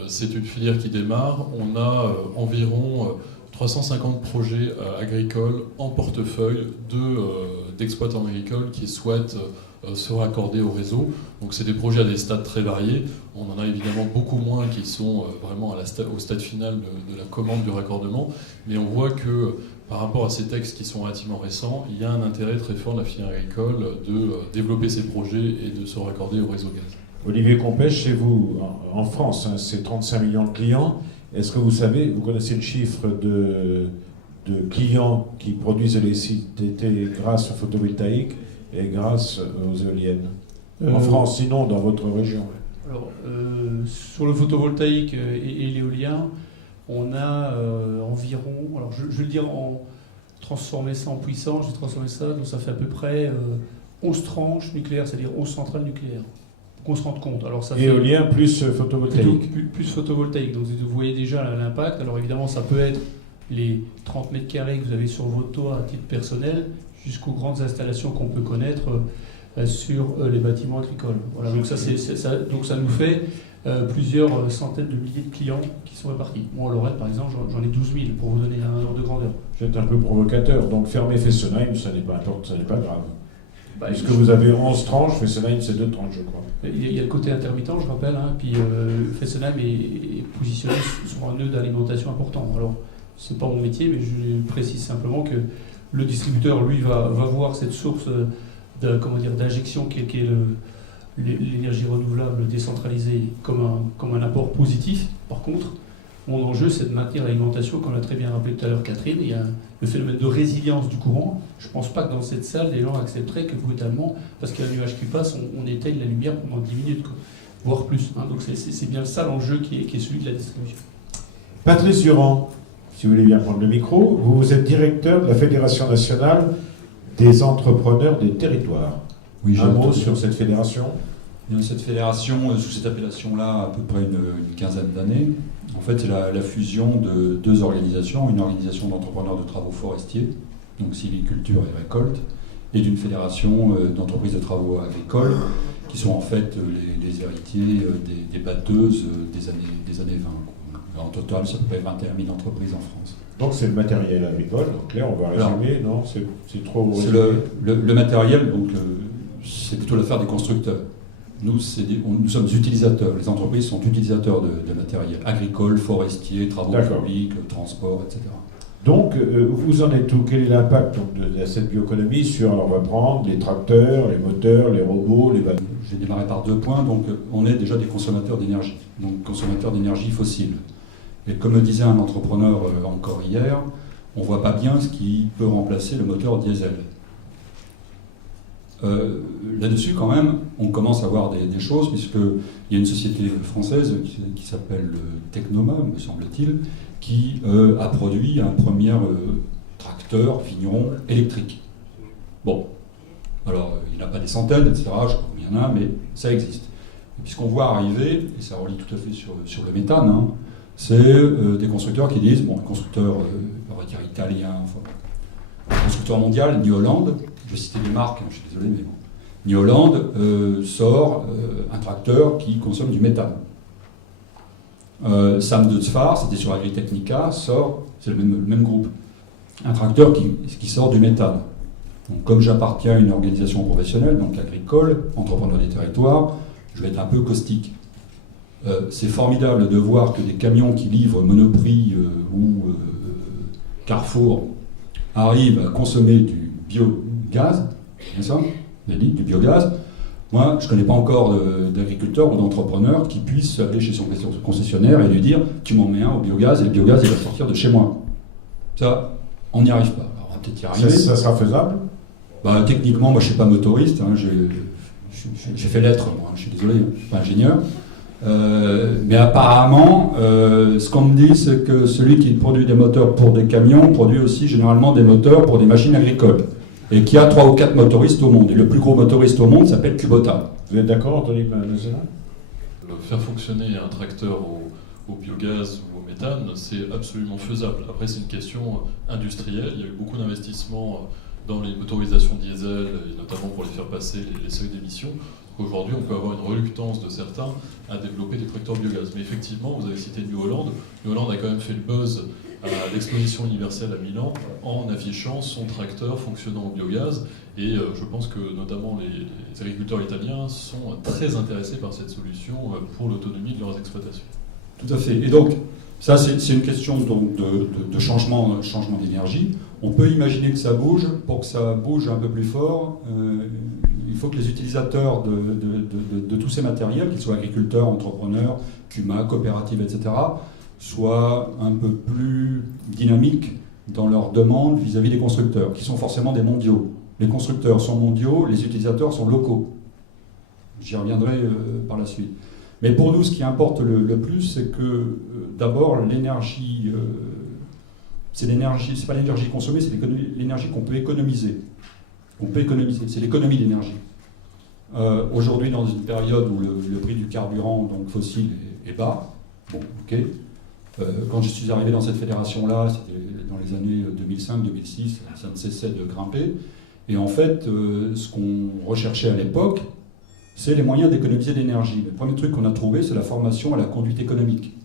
C'est une filière qui démarre. On a environ 350 projets agricoles en portefeuille d'exploitants agricoles qui souhaitent se raccorder au réseau. Donc c'est des projets à des stades très variés. On en a évidemment beaucoup moins qui sont vraiment au stade final de la commande du raccordement. Mais on voit que par rapport à ces textes qui sont relativement récents, il y a un intérêt très fort de la filière agricole de développer ces projets et de se raccorder au réseau gaz. Olivier Compèche, chez vous, en France, c'est 35 millions de clients. Est-ce que vous connaissez le chiffre de clients qui produisent l'électricité grâce au photovoltaïque et grâce aux éoliennes en France, sinon dans votre région? Alors, sur le photovoltaïque et l'éolien, on a environ, alors je vais le dire transformer ça en puissance, j'ai transformé ça, donc ça fait à peu près 11 tranches nucléaires, c'est-à-dire 11 centrales nucléaires. Qu'on se rende compte. Alors, ça éolien plus photovoltaïque. Plus photovoltaïque. Donc vous voyez déjà l'impact. Alors évidemment, ça peut être les 30 mètres carrés que vous avez sur votre toit à titre personnel, jusqu'aux grandes installations qu'on peut connaître sur les bâtiments agricoles. Voilà. Donc ça nous fait plusieurs centaines de milliers de clients qui sont répartis. Moi, en Lorraine, par exemple, j'en ai 12 000 pour vous donner un ordre de grandeur. Vous êtes un peu provocateur. Donc fermer Fessenheim, ça n'est pas grave. Puisque vous avez 11 tranches, Fessenheim c'est 2 tranches, je crois. Il y a le côté intermittent, je rappelle, puis Fessenheim est positionné sur un nœud d'alimentation important. Alors, c'est pas mon métier, mais je précise simplement que le distributeur, lui, va voir cette source d'injection qui est l'énergie renouvelable décentralisée comme un apport positif. Par contre, mon enjeu, c'est de maintenir l'alimentation, comme l'a très bien rappelé tout à l'heure Catherine. Il y a le phénomène de résilience du courant. Je ne pense pas que dans cette salle, les gens accepteraient que brutalement, parce qu'il y a un nuage qui passe, on éteigne la lumière pendant 10 minutes, voire plus. Donc c'est bien ça l'enjeu qui est celui de la distribution. Patrice Durand, si vous voulez bien prendre le micro, vous êtes directeur de la Fédération nationale des entrepreneurs des territoires. Oui, un mot sur cette fédération ? Cette fédération, sous cette appellation-là, à peu près une quinzaine d'années, en fait, c'est la fusion de deux organisations, une organisation d'entrepreneurs de travaux forestiers, donc sylviculture et récolte, et d'une fédération d'entreprises de travaux agricoles, qui sont en fait les héritiers des batteuses des années 20. En total, c'est à peu près 21 000 entreprises en France. Donc c'est le matériel agricole, donc là on va résumer, non, c'est trop C'est résumé. le matériel, donc c'est plutôt l'affaire des constructeurs. Nous sommes utilisateurs, les entreprises sont utilisateurs de matériel agricole, forestier, travaux publics, transport, etc. Donc vous en êtes où? Quel est l'impact donc, de cette bioéconomie sur, alors, on va prendre les tracteurs, les moteurs, les robots, les bateaux? J'ai démarré par 2 points, donc on est déjà des consommateurs d'énergie, donc consommateurs d'énergie fossile. Et comme me disait un entrepreneur encore hier, on ne voit pas bien ce qui peut remplacer le moteur diesel. Là-dessus, quand même, on commence à voir des choses, puisqu'il y a une société française qui s'appelle Technoma, me semble-t-il, qui a produit un premier tracteur vigneron électrique. Bon, alors il n'y en a pas des centaines, etc., je crois qu'il y en a, mais ça existe. Et puis ce qu'on voit arriver, et ça relie tout à fait sur le méthane, hein, c'est des constructeurs qui disent, bon, un constructeur, on va dire italien, enfin, un constructeur mondial, New Holland, je vais citer des marques, je suis désolé, mais bon. New Holland sort un tracteur qui consomme du méthane. Sam de Tzfar, c'était sur Agritechnica, sort, c'est le même groupe, un tracteur qui sort du méthane. Donc, comme j'appartiens à une organisation professionnelle, donc agricole, entrepreneur des territoires, je vais être un peu caustique. C'est formidable de voir que des camions qui livrent Monoprix ou Carrefour arrivent à consommer du biogaz, c'est ça, du biogaz. Moi, je ne connais pas encore d'agriculteur ou d'entrepreneur qui puisse aller chez son concessionnaire et lui dire « tu m'en mets un au biogaz et le biogaz il va sortir de chez moi ». Ça, on n'y arrive pas. Alors, on va peut-être y arriver. Ça sera faisable? Techniquement, moi je ne suis pas motoriste, hein, j'ai fait lettres, moi, je suis désolé, je ne suis pas ingénieur. Mais apparemment, ce qu'on me dit, c'est que celui qui produit des moteurs pour des camions produit aussi généralement des moteurs pour des machines agricoles. Et qu'il y a 3 ou 4 motoristes au monde. Et le plus gros motoriste au monde s'appelle Kubota. Vous êtes d'accord, Anthony Mazena? Faire fonctionner un tracteur au biogaz ou au méthane, c'est absolument faisable. Après, c'est une question industrielle. Il y a eu beaucoup d'investissements dans les motorisations diesel, et notamment pour les faire passer les seuils d'émission. Aujourd'hui, on peut avoir une reluctance de certains à développer des tracteurs biogaz. Mais effectivement, vous avez cité New Holland. New Holland a quand même fait le buzz à l'exposition universelle à Milan en affichant son tracteur fonctionnant au biogaz. Et je pense que notamment les agriculteurs italiens sont très intéressés par cette solution pour l'autonomie de leurs exploitations. Tout à fait. Et donc, ça, c'est une question donc, de changement d'énergie. On peut imaginer que ça bouge. Pour que ça bouge un peu plus fort, il faut que les utilisateurs de tous ces matériels, qu'ils soient agriculteurs, entrepreneurs, CUMA, coopératives, etc., soient un peu plus dynamiques dans leurs demandes vis-à-vis des constructeurs, qui sont forcément des mondiaux. Les constructeurs sont mondiaux, les utilisateurs sont locaux. J'y reviendrai par la suite. Mais pour nous, ce qui importe le plus, c'est que d'abord, l'énergie, c'est pas l'énergie consommée, c'est l'énergie qu'on peut économiser. On peut économiser, c'est l'économie d'énergie. Aujourd'hui, dans une période où le prix du carburant donc fossile est bas, bon, ok. Quand je suis arrivé dans cette fédération-là, c'était dans les années 2005-2006, ça ne cessait de grimper. Et en fait, ce qu'on recherchait à l'époque, c'est les moyens d'économiser l'énergie. Le premier truc qu'on a trouvé, c'est la formation à la conduite économique.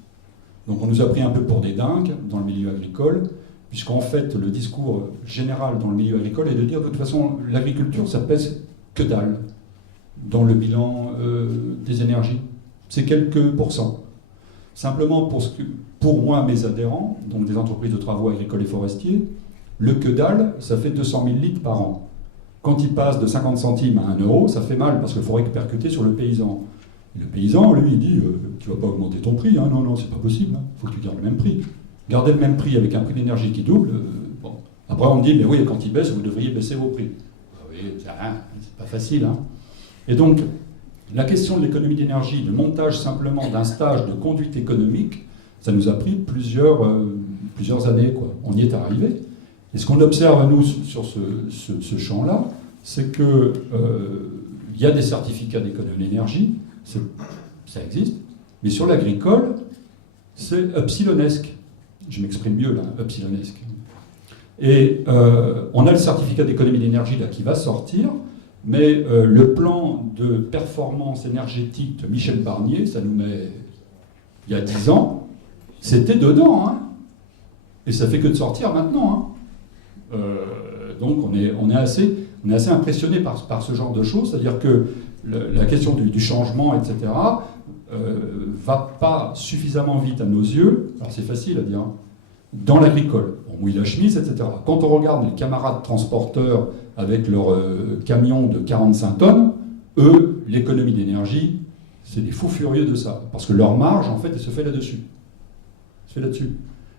Donc on nous a pris un peu pour des dingues dans le milieu agricole, puisqu'en fait, le discours général dans le milieu agricole est de dire, de toute façon, l'agriculture, ça pèse que dalle dans le bilan des énergies. C'est quelques pourcents. Simplement, pour moi, mes adhérents, donc des entreprises de travaux agricoles et forestiers, le que dalle, ça fait 200 000 litres par an. Quand il passe de 50 centimes à 1 euro, ça fait mal, parce qu'il faut répercuter sur le paysan. Et le paysan, lui, il dit, tu ne vas pas augmenter ton prix, hein, non, c'est pas possible, il faut que tu gardes le même prix. Garder le même prix avec un prix d'énergie qui double, bon. Après on me dit, mais oui, quand il baisse, vous devriez baisser vos prix. Oui, c'est pas facile. Hein. Et donc, la question de l'économie d'énergie, le montage simplement d'un stage de conduite économique, ça nous a pris plusieurs années, quoi. On y est arrivé. Et ce qu'on observe, nous, sur ce champ-là, c'est que il y a des certificats d'économie d'énergie, ça existe, mais sur l'agricole, c'est epsilonesque. Je m'exprime mieux là, epsilonesque. Et on a le certificat d'économie d'énergie là qui va sortir, mais le plan de performance énergétique de Michel Barnier, ça nous met il y a 10 ans, c'était dedans, hein. Et ça fait que de sortir maintenant, hein. Donc on est assez impressionné par ce genre de choses, c'est-à-dire que la question du changement, etc., va pas suffisamment vite à nos yeux, alors c'est facile à dire, dans l'agricole. On mouille la chemise, etc. Quand on regarde les camarades transporteurs avec leurs camions de 45 tonnes, eux, l'économie d'énergie, c'est des fous furieux de ça. Parce que leur marge, en fait, elle se fait là-dessus.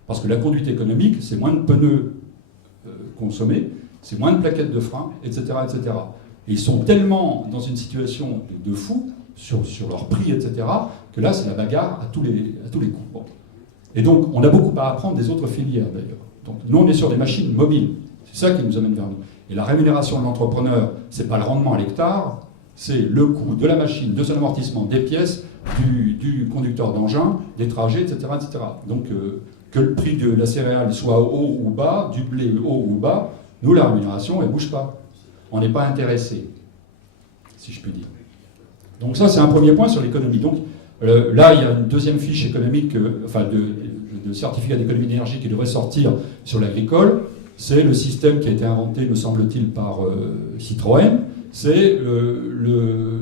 Parce que la conduite économique, c'est moins de pneus consommés, c'est moins de plaquettes de frein, etc., etc. Et ils sont tellement dans une situation de fou sur leur prix, etc., que là, c'est la bagarre à tous les coups. Bon. Et donc, on a beaucoup à apprendre des autres filières, d'ailleurs. Donc, nous, on est sur des machines mobiles. C'est ça qui nous amène vers nous. Et la rémunération de l'entrepreneur, c'est pas le rendement à l'hectare, c'est le coût de la machine, de son amortissement, des pièces, du conducteur d'engin, des trajets, etc., etc. Donc, que le prix de la céréale soit haut ou bas, du blé haut ou bas, nous, la rémunération, elle ne bouge pas. On n'est pas intéressé, si je puis dire. Donc ça, c'est un premier point sur l'économie. Donc là, il y a une deuxième fiche économique, de certificat d'économie d'énergie qui devrait sortir sur l'agricole. C'est le système qui a été inventé, me semble-t-il, par Citroën. C'est le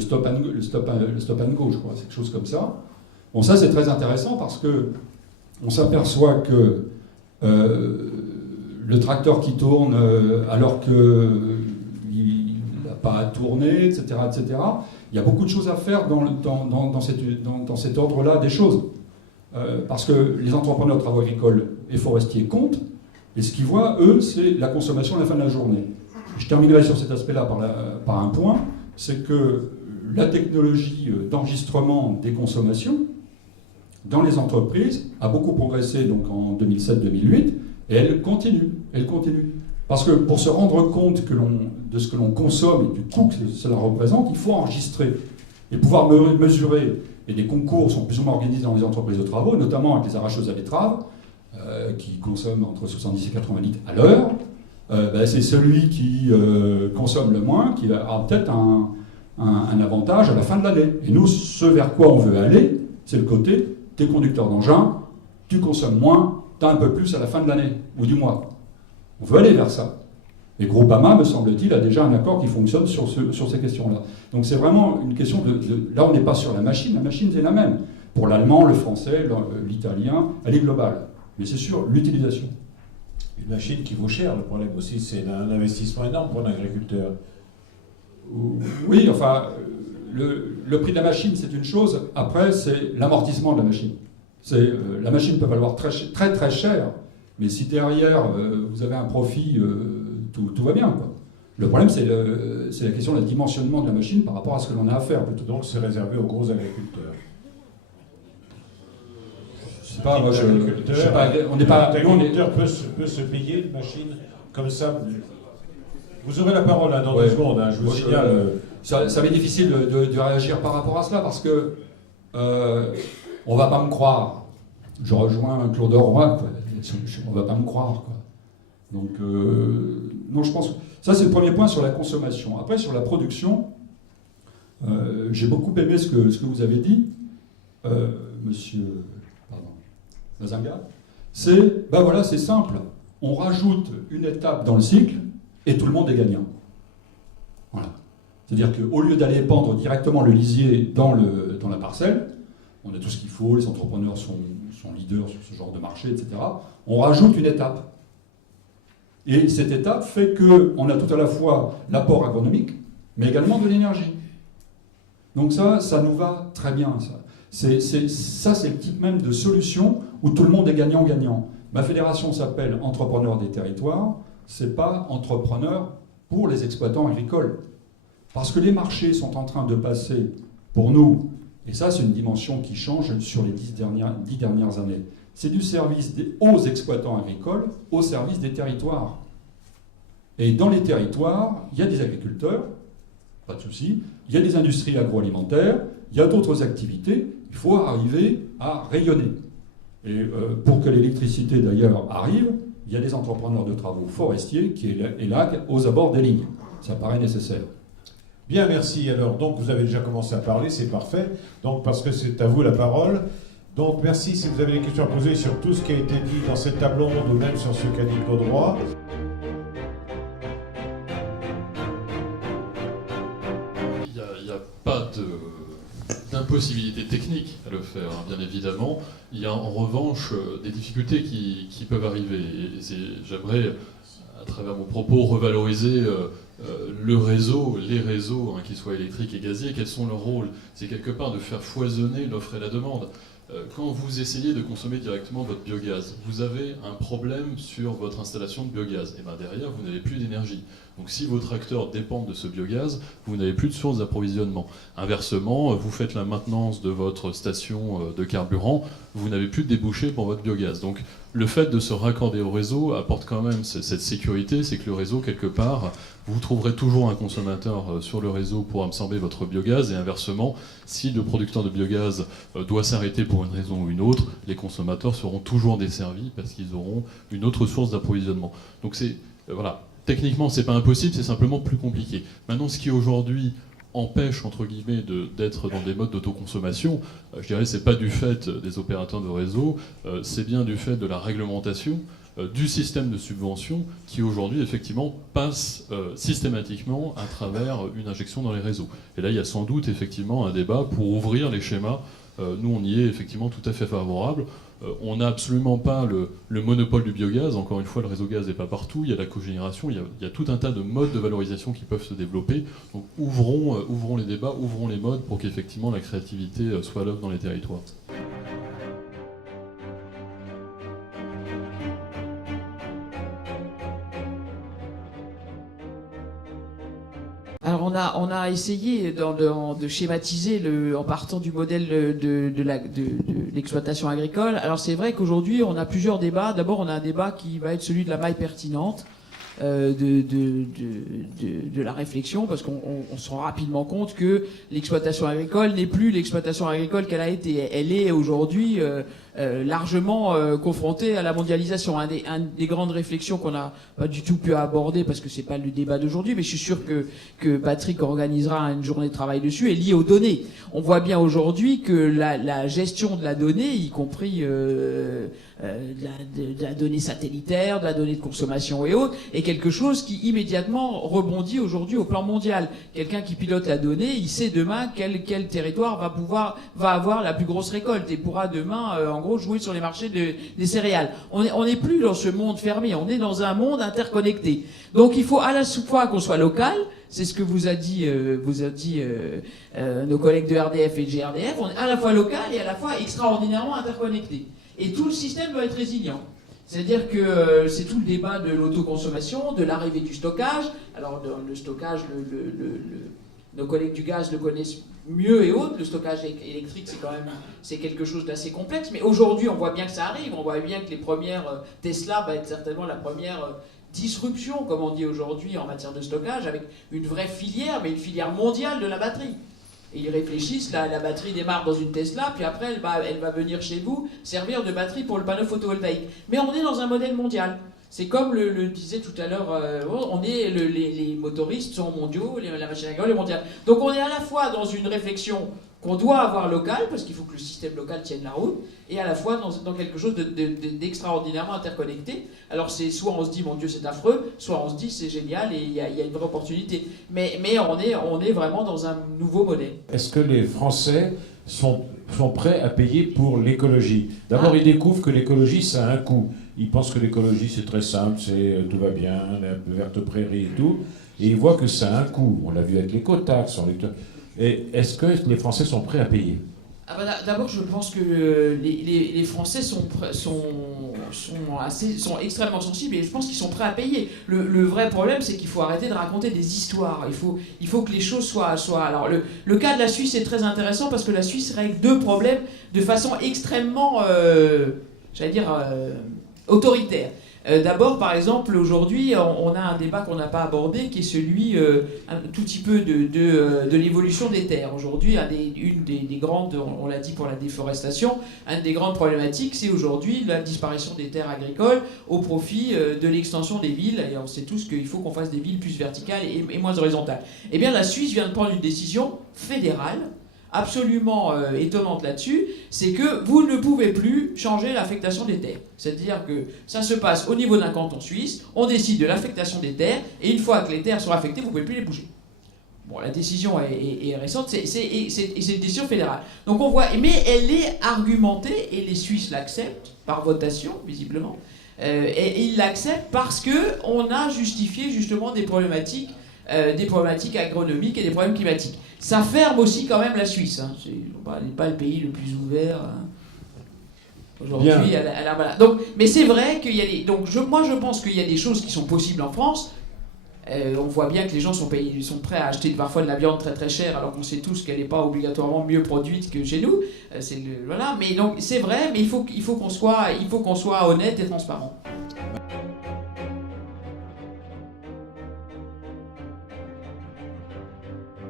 stop and go, je crois, c'est quelque chose comme ça. Bon, ça, c'est très intéressant parce que on s'aperçoit que le tracteur qui tourne alors qu'il n'a pas à tourner, etc., etc., il y a beaucoup de choses à faire dans cet ordre-là des choses. Parce que les entrepreneurs de travaux agricoles et forestiers comptent, et ce qu'ils voient, eux, c'est la consommation à la fin de la journée. Je terminerai sur cet aspect-là par un point, c'est que la technologie d'enregistrement des consommations dans les entreprises a beaucoup progressé donc en 2007-2008, et elle continue. Parce que pour se rendre compte de ce que l'on consomme et du coût que cela représente, il faut enregistrer et pouvoir mesurer. Et des concours sont plus ou moins organisés dans les entreprises de travaux, notamment avec les arracheuses à betteraves, qui consomment entre 70 et 80 litres à l'heure. C'est celui qui consomme le moins qui aura peut-être un avantage à la fin de l'année. Et nous, ce vers quoi on veut aller, c'est le côté, t'es conducteur d'engin, tu consommes moins, t'as un peu plus à la fin de l'année ou du mois. On veut aller vers ça. Et Groupama, me semble-t-il, a déjà un accord qui fonctionne sur ces questions-là. Donc c'est vraiment une question là, on n'est pas sur la machine c'est la même. Pour l'allemand, le français, l'italien, elle est globale. Mais c'est sur l'utilisation. Une machine qui vaut cher, le problème aussi, c'est un investissement énorme pour un agriculteur. Oui, enfin, le prix de la machine, c'est une chose. Après, c'est l'amortissement de la machine. La machine peut valoir très, très, très cher, mais si derrière, vous avez un profit, tout va bien, quoi. Le problème, c'est la question du dimensionnement de la machine par rapport à ce que l'on a à faire. Plutôt. Donc, c'est réservé aux gros agriculteurs. Je sais pas, moi, l'agriculteur peut se payer une machine comme ça. Vous aurez la parole dans 2 secondes, hein, je vous signale. Ça m'est difficile de réagir par rapport à cela parce que on va pas me croire. Je rejoins Claude Roy, quoi. On va pas me croire, quoi. Donc, non, je pense que ça, c'est le premier point sur la consommation. Après, sur la production, j'ai beaucoup aimé ce que vous avez dit, monsieur Mazinga. C'est, voilà, c'est simple. On rajoute une étape dans le cycle et tout le monde est gagnant. Voilà. C'est-à-dire qu'au lieu d'aller épandre directement le lisier dans la parcelle, on a tout ce qu'il faut, les entrepreneurs sont leaders sur ce genre de marché, etc. On rajoute une étape. Et cette étape fait qu'on a tout à la fois l'apport agronomique, mais également de l'énergie. Donc ça nous va très bien, ça. C'est le type même de solution où tout le monde est gagnant-gagnant. Ma fédération s'appelle Entrepreneurs des territoires, c'est pas entrepreneur pour les exploitants agricoles. Parce que les marchés sont en train de passer, pour nous, et ça c'est une dimension qui change sur les 10 dernières années, c'est du service aux exploitants agricoles au service des territoires. Et dans les territoires, il y a des agriculteurs, pas de souci, il y a des industries agroalimentaires, il y a d'autres activités, il faut arriver à rayonner. Et pour que l'électricité d'ailleurs arrive, il y a des entrepreneurs de travaux forestiers qui élaguent aux abords des lignes. Ça paraît nécessaire. Bien, merci. Alors, donc, vous avez déjà commencé à parler, c'est parfait. Donc, parce que c'est à vous la parole. Donc, merci si vous avez des questions à poser sur tout ce qui a été dit dans cette table ronde ou même sur ce qu'a dit Claude Roy. Il n'y a pas d'impossibilité technique à le faire, hein, bien évidemment. Il y a en revanche des difficultés qui peuvent arriver. Et j'aimerais, à travers mon propos, revaloriser le réseau, les réseaux, hein, qu'ils soient électriques et gaziers. Quels sont leurs rôles? C'est quelque part de faire foisonner l'offre et la demande. Quand vous essayez de consommer directement votre biogaz, vous avez un problème sur votre installation de biogaz. Et bien derrière, vous n'avez plus d'énergie. Donc si vos tracteurs dépendent de ce biogaz, vous n'avez plus de source d'approvisionnement. Inversement, vous faites la maintenance de votre station de carburant, vous n'avez plus de débouchés pour votre biogaz. Donc le fait de se raccorder au réseau apporte quand même cette sécurité, c'est que le réseau, quelque part, vous trouverez toujours un consommateur sur le réseau pour absorber votre biogaz, et inversement, si le producteur de biogaz doit s'arrêter pour une raison ou une autre, les consommateurs seront toujours desservis parce qu'ils auront une autre source d'approvisionnement. Donc c'est, voilà, techniquement c'est pas impossible, c'est simplement plus compliqué. Maintenant, ce qui aujourd'hui empêche, entre guillemets, d'être dans des modes d'autoconsommation, je dirais c'est pas du fait des opérateurs de réseau, c'est bien du fait de la réglementation, du système de subvention qui aujourd'hui effectivement passe systématiquement à travers une injection dans les réseaux. Et là il y a sans doute effectivement un débat pour ouvrir les schémas. Nous on y est effectivement tout à fait favorable. On n'a absolument pas le monopole du biogaz. Encore une fois, le réseau gaz n'est pas partout. Il y a la cogénération, il y a tout un tas de modes de valorisation qui peuvent se développer. Donc ouvrons les débats, ouvrons les modes pour qu'effectivement la créativité soit à l'œuvre dans les territoires. Alors on a essayé de schématiser en partant du modèle de l'exploitation agricole. Alors c'est vrai qu'aujourd'hui on a plusieurs débats. D'abord on a un débat qui va être celui de la maille pertinente de la réflexion, parce qu'on se rend rapidement compte que l'exploitation agricole n'est plus l'exploitation agricole qu'elle a été. Elle est aujourd'hui largement confrontée à la mondialisation. Un des grandes réflexions qu'on n'a pas du tout pu aborder, parce que c'est pas le débat d'aujourd'hui, mais je suis sûr que Patrick organisera une journée de travail dessus, est lié aux données. On voit bien aujourd'hui que la gestion de la donnée, y compris de la donnée satellitaire, de la donnée de consommation et autres, est quelque chose qui immédiatement rebondit aujourd'hui au plan mondial. Quelqu'un qui pilote la donnée, il sait demain quel territoire va avoir la plus grosse récolte et pourra demain, en gros, jouer sur les marchés des céréales. On n'est plus dans ce monde fermé, on est dans un monde interconnecté. Donc il faut à la fois qu'on soit local. C'est ce que vous a dit nos collègues de RDF et de GRDF. On est à la fois local et à la fois extraordinairement interconnecté. Et tout le système doit être résilient. C'est-à-dire que c'est tout le débat de l'autoconsommation, de l'arrivée du stockage. Alors le stockage, nos collègues du gaz le connaissent mieux et autres. Le stockage électrique, c'est quelque chose d'assez complexe. Mais aujourd'hui, on voit bien que ça arrive. On voit bien que les premières Tesla va être certainement la première disruption, comme on dit aujourd'hui, en matière de stockage, avec une vraie filière, mais une filière mondiale de la batterie. Et ils réfléchissent, la batterie démarre dans une Tesla, puis après elle va venir chez vous servir de batterie pour le panneau photovoltaïque. Mais on est dans un modèle mondial. C'est comme le disait tout à l'heure, les motoristes sont mondiaux, la machine agricole est mondiale. Donc on est à la fois dans une réflexion qu'on doit avoir locale, parce qu'il faut que le système local tienne la route, et à la fois dans quelque chose d'extraordinairement interconnecté. Alors c'est soit on se dit mon Dieu c'est affreux, soit on se dit c'est génial et il y a une vraie opportunité. Mais on est vraiment dans un nouveau modèle. Est-ce que les Français sont prêts à payer pour l'écologie? D'abord, ils découvrent que l'écologie, ça a un coût. Ils pensent que l'écologie, c'est très simple, tout va bien, la verte prairie et tout. Et ils voient que ça a un coût. On l'a vu avec l'écotaxe. Et est-ce que les Français sont prêts à payer? D'abord, je pense que les Français sont extrêmement sensibles et je pense qu'ils sont prêts à payer. Le vrai problème, c'est qu'il faut arrêter de raconter des histoires. Il faut que les choses soient... Alors, le cas de la Suisse est très intéressant parce que la Suisse règle deux problèmes de façon extrêmement, autoritaire. D'abord, par exemple, aujourd'hui, on a un débat qu'on n'a pas abordé, qui est celui un tout petit peu de l'évolution des terres. Aujourd'hui, une des grandes, on l'a dit pour la déforestation, une des grandes problématiques, c'est aujourd'hui la disparition des terres agricoles au profit de l'extension des villes. Et on sait tous qu'il faut qu'on fasse des villes plus verticales et moins horizontales. Eh bien, la Suisse vient de prendre une décision fédérale, absolument étonnante là-dessus, c'est que vous ne pouvez plus changer l'affectation des terres. C'est-à-dire que ça se passe au niveau d'un canton suisse, on décide de l'affectation des terres, et une fois que les terres sont affectées, vous ne pouvez plus les bouger. Bon, la décision est récente, c'est une décision fédérale. Donc on voit, mais elle est argumentée, et les Suisses l'acceptent, par votation, visiblement, et ils l'acceptent parce qu'on a justifié justement des problématiques agronomiques et des problèmes climatiques. Ça ferme aussi quand même la Suisse. Hein. C'est pas le pays le plus ouvert. Hein. Aujourd'hui, voilà. Donc, mais c'est vrai qu'il y a des. Donc, moi, je pense qu'il y a des choses qui sont possibles en France. On voit bien que les gens sont prêts à acheter parfois de la viande très très chère, alors qu'on sait tous qu'elle n'est pas obligatoirement mieux produite que chez nous. Voilà. Mais donc, c'est vrai, mais il faut qu'on soit honnête et transparent.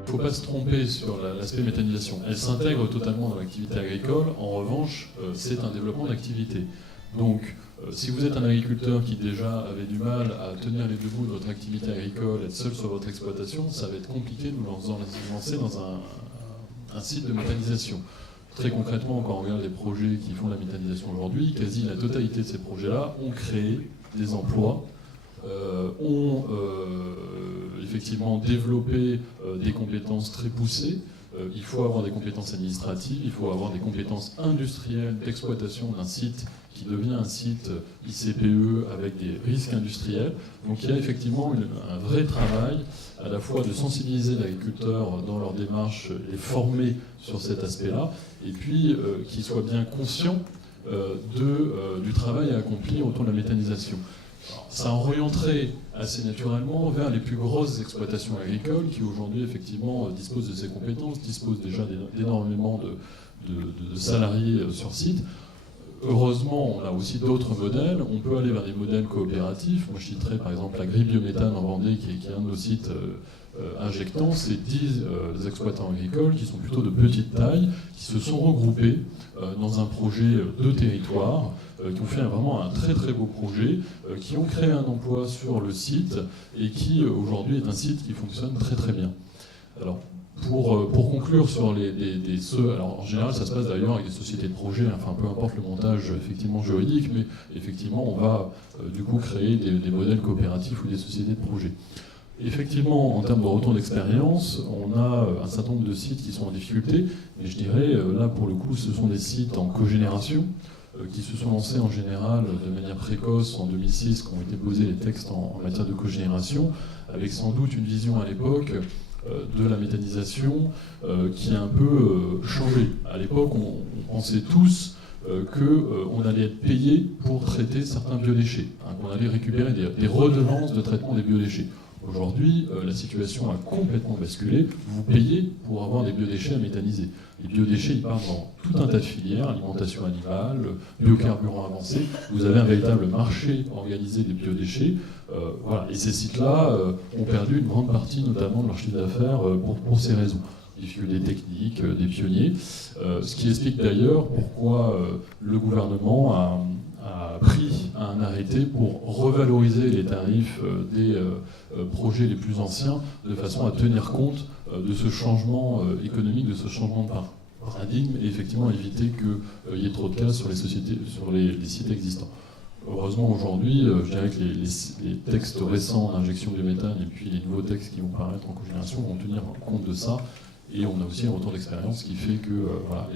Il ne faut pas se tromper sur l'aspect méthanisation. Elle s'intègre totalement dans l'activité agricole. En revanche, c'est un développement d'activité. Donc, si vous êtes un agriculteur qui déjà avait du mal à tenir les deux bouts de votre activité agricole, être seul sur votre exploitation, ça va être compliqué de vous lancer dans un site de méthanisation. Très concrètement, quand on regarde les projets qui font la méthanisation aujourd'hui, quasi la totalité de ces projets-là ont créé des emplois, ont effectivement développé des compétences très poussées. Il faut avoir des compétences administratives, il faut avoir des compétences industrielles d'exploitation d'un site qui devient un site ICPE avec des risques industriels. Donc il y a effectivement un vrai travail à la fois de sensibiliser l'agriculteur dans leur démarche, les former sur cet aspect-là, et puis qu'ils soient bien conscients du travail à accomplir autour de la méthanisation. Alors, ça orienterait assez naturellement vers les plus grosses exploitations agricoles qui aujourd'hui effectivement disposent de ces compétences, disposent déjà d'énormément de salariés sur site. Heureusement, on a aussi d'autres modèles. On peut aller vers des modèles coopératifs. Moi, je citerai par exemple l'Agri-Biométhane en Vendée, qui est un de nos sites injectants. C'est 10 exploitants agricoles qui sont plutôt de petite taille, qui se sont regroupés dans un projet de territoire, qui ont fait vraiment un très très beau projet, qui ont créé un emploi sur le site et qui aujourd'hui est un site qui fonctionne très très bien. Alors, pour conclure sur alors en général ça se passe d'ailleurs avec des sociétés de projet, enfin peu importe le montage effectivement juridique, mais effectivement on va du coup créer des modèles coopératifs ou des sociétés de projet. Effectivement, en termes de retour d'expérience, on a un certain nombre de sites qui sont en difficulté, mais je dirais là pour le coup ce sont des sites en cogénération qui se sont lancés en général de manière précoce en 2006, quand ont été posés les textes en matière de cogénération, avec sans doute une vision à l'époque de la méthanisation qui a un peu changé. À l'époque, on pensait tous qu'on allait être payé pour traiter certains biodéchets, hein, qu'on allait récupérer des redevances de traitement des biodéchets. Aujourd'hui, la situation a complètement basculé. Vous payez pour avoir des biodéchets à méthaniser. Les biodéchets, ils partent dans tout un tas de filières, alimentation animale, biocarburants avancés. Vous avez un véritable marché organisé des biodéchets. Voilà. Et ces sites-là ont perdu une grande partie, notamment de leur chiffre d'affaires, pour ces raisons. Difficultés techniques, des pionniers. Ce qui explique d'ailleurs pourquoi le gouvernement a pris un arrêté pour revaloriser les tarifs des projets les plus anciens de façon à tenir compte de ce changement économique, de ce changement de paradigme et effectivement éviter qu'il y ait trop de casse sur les sociétés, sur les sites existants. Heureusement aujourd'hui, je dirais que les textes récents d'injection de méthane et puis les nouveaux textes qui vont paraître en cogénération vont tenir compte de ça. Et on a aussi un retour d'expérience qui fait que voilà,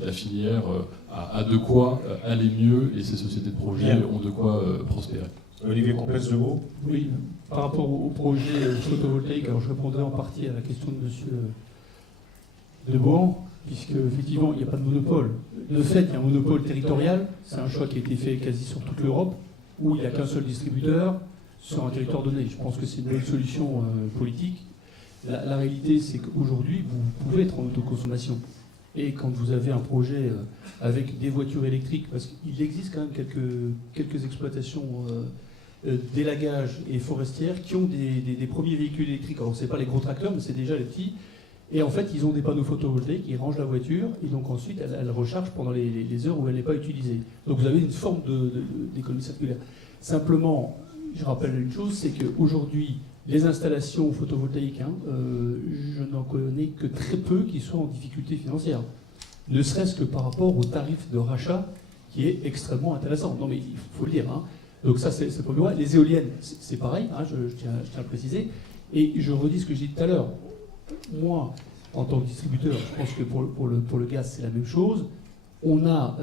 la filière a de quoi aller mieux et ces sociétés de projet ont de quoi prospérer. Olivier Compès de Meaux. Oui, par rapport au projet photovoltaïque, alors je répondrai en partie à la question de M. Debourg, puisque effectivement il n'y a pas de monopole. De fait, il y a un monopole territorial, c'est un choix qui a été fait quasi sur toute l'Europe, où il n'y a qu'un seul distributeur sur un territoire donné. Je pense que c'est une bonne solution politique. La réalité, c'est qu'aujourd'hui, vous pouvez être en autoconsommation. Et quand vous avez un projet avec des voitures électriques, parce qu'il existe quand même quelques exploitations d'élagage et forestières qui ont des premiers véhicules électriques. Alors c'est pas les gros tracteurs, mais c'est déjà les petits. Et en fait, ils ont des panneaux photovoltaïques, ils rangent la voiture, et donc ensuite, elle recharge pendant les heures où elle n'est pas utilisée. Donc vous avez une forme d'économie circulaire. Simplement, je rappelle une chose, c'est qu'aujourd'hui, les installations photovoltaïques, je n'en connais que très peu qui sont en difficulté financière. Ne serait-ce que par rapport au tarif de rachat, qui est extrêmement intéressant. Non mais il faut le dire. Donc ça, c'est le premier point. Les éoliennes, c'est pareil, je tiens à le préciser. Et je redis ce que j'ai dit tout à l'heure. Moi, en tant que distributeur, je pense que pour le gaz, c'est la même chose. On a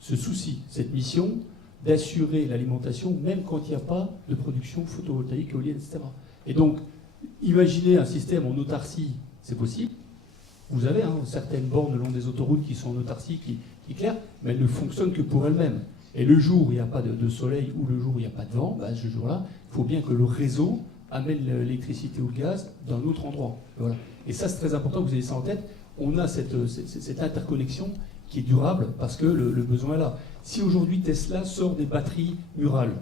ce souci, cette mission d'assurer l'alimentation, même quand il n'y a pas de production photovoltaïque, éolienne, etc. Et donc, imaginez un système en autarcie, c'est possible. Vous avez certaines bornes le long des autoroutes qui sont en autarcie, qui éclairent, mais elles ne fonctionnent que pour elles-mêmes. Et le jour où il n'y a pas de soleil ou le jour où il n'y a pas de vent, ce jour-là, il faut bien que le réseau amène l'électricité ou le gaz d'un autre endroit. Voilà. Et ça, c'est très important que vous ayez ça en tête. On a cette interconnexion qui est durable parce que le besoin est là. Si aujourd'hui Tesla sort des batteries murales,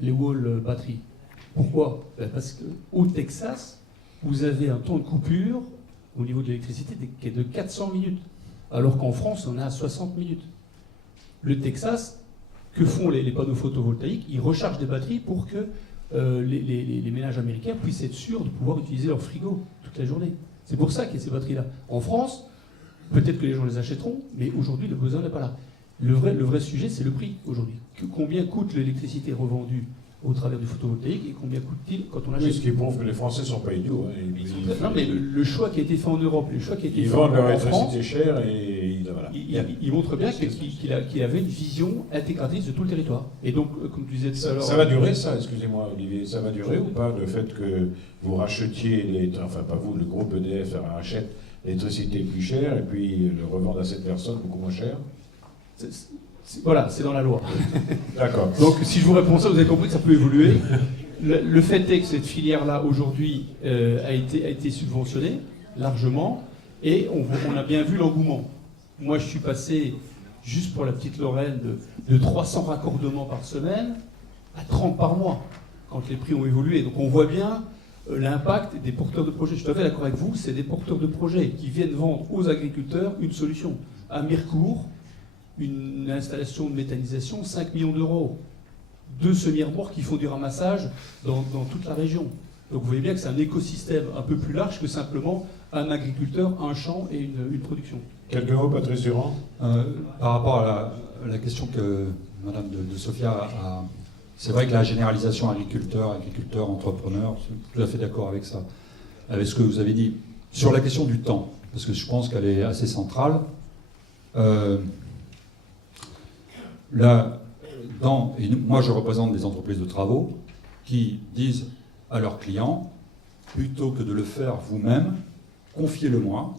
les wall batteries, pourquoi ? Parce qu'au Texas, vous avez un temps de coupure au niveau de l'électricité qui est de 400 minutes, alors qu'en France, on est à 60 minutes. Le Texas, que font les panneaux photovoltaïques ? Ils rechargent des batteries pour que les ménages américains puissent être sûrs de pouvoir utiliser leur frigo toute la journée. C'est pour ça qu'il y a ces batteries-là. En France, peut-être que les gens les achèteront, mais aujourd'hui, le besoin n'est pas là. Le vrai sujet, c'est le prix aujourd'hui. Combien coûte l'électricité revendue au travers du photovoltaïque et combien coûte-t-il quand on l'achète ? Oui, ce qui prouve que les Français ne sont pas idiots. Non, mais le choix qui a été fait en Europe, le choix qui a été Ils fait vendent leur en France, électricité chère et voilà. il montre bien qu'il avait une vision intégratrice de tout le territoire. Et donc, comme tu disais tout à l'heure... Ça va durer ça, excusez-moi Olivier, ça va durer ou pas, le fait que vous rachetiez, enfin pas vous, le groupe EDF rachète l'électricité plus chère et puis le revend à cette personne beaucoup moins cher? Voilà, c'est dans la loi. D'accord. Donc, si je vous réponds ça, vous avez compris que ça peut évoluer. Le fait est que cette filière-là, aujourd'hui, a été subventionnée largement, et on a bien vu l'engouement. Moi, je suis passé, juste pour la petite Lorraine, de 300 raccordements par semaine à 30 par mois, quand les prix ont évolué. Donc, on voit bien l'impact des porteurs de projets. Je suis tout à fait d'accord avec vous, c'est des porteurs de projets qui viennent vendre aux agriculteurs une solution. À Mirecourt, une installation de méthanisation, 5 millions d'euros. 2 semi-remorques qui font du ramassage dans toute la région. Donc vous voyez bien que c'est un écosystème un peu plus large que simplement un agriculteur, un champ et une production. Quelques mots, Patrice Durand ? Par rapport à la question que Madame de Sophia a, c'est vrai que la généralisation agriculteur, entrepreneur, je suis tout à fait d'accord avec ça, avec ce que vous avez dit. Sur la question du temps, parce que je pense qu'elle est assez centrale, là, et moi je représente des entreprises de travaux qui disent à leurs clients, plutôt que de le faire vous-même, confiez-le-moi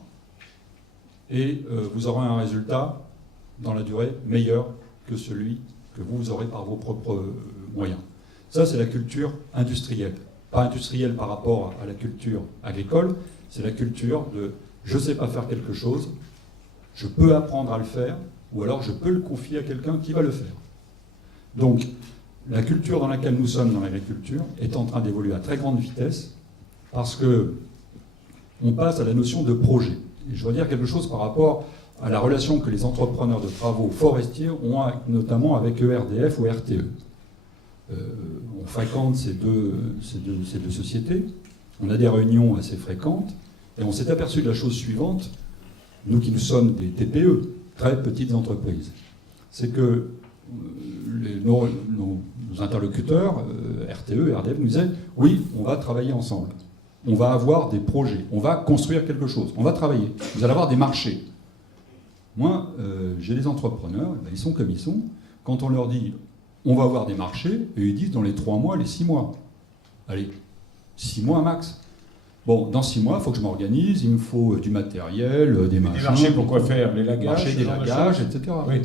et vous aurez un résultat dans la durée meilleur que celui que vous aurez par vos propres moyens. Ça, c'est la culture industrielle. Pas industrielle par rapport à la culture agricole, c'est la culture de je ne sais pas faire quelque chose, je peux apprendre à le faire, ou alors je peux le confier à quelqu'un qui va le faire. Donc, la culture dans laquelle nous sommes dans l'agriculture est en train d'évoluer à très grande vitesse parce que on passe à la notion de projet. Et je dois dire quelque chose par rapport à la relation que les entrepreneurs de travaux forestiers ont notamment avec ERDF ou RTE. On fréquente ces deux sociétés, on a des réunions assez fréquentes et on s'est aperçu de la chose suivante, nous qui nous sommes des TPE, très petites entreprises, c'est que nos interlocuteurs, RTE et RDF, nous disaient « Oui, on va travailler ensemble. On va avoir des projets. On va construire quelque chose. On va travailler. Vous allez avoir des marchés. » Moi, j'ai des entrepreneurs, ils sont comme ils sont. Quand on leur dit « On va avoir des marchés », et ils disent « Dans les 3 mois, les 6 mois. » Allez, 6 mois max. Bon, dans 6 mois, il faut que je m'organise. Il me faut du matériel, des machins. Des marchés pour quoi faire? Les lagages, marchés, des lagages, etc. Oui.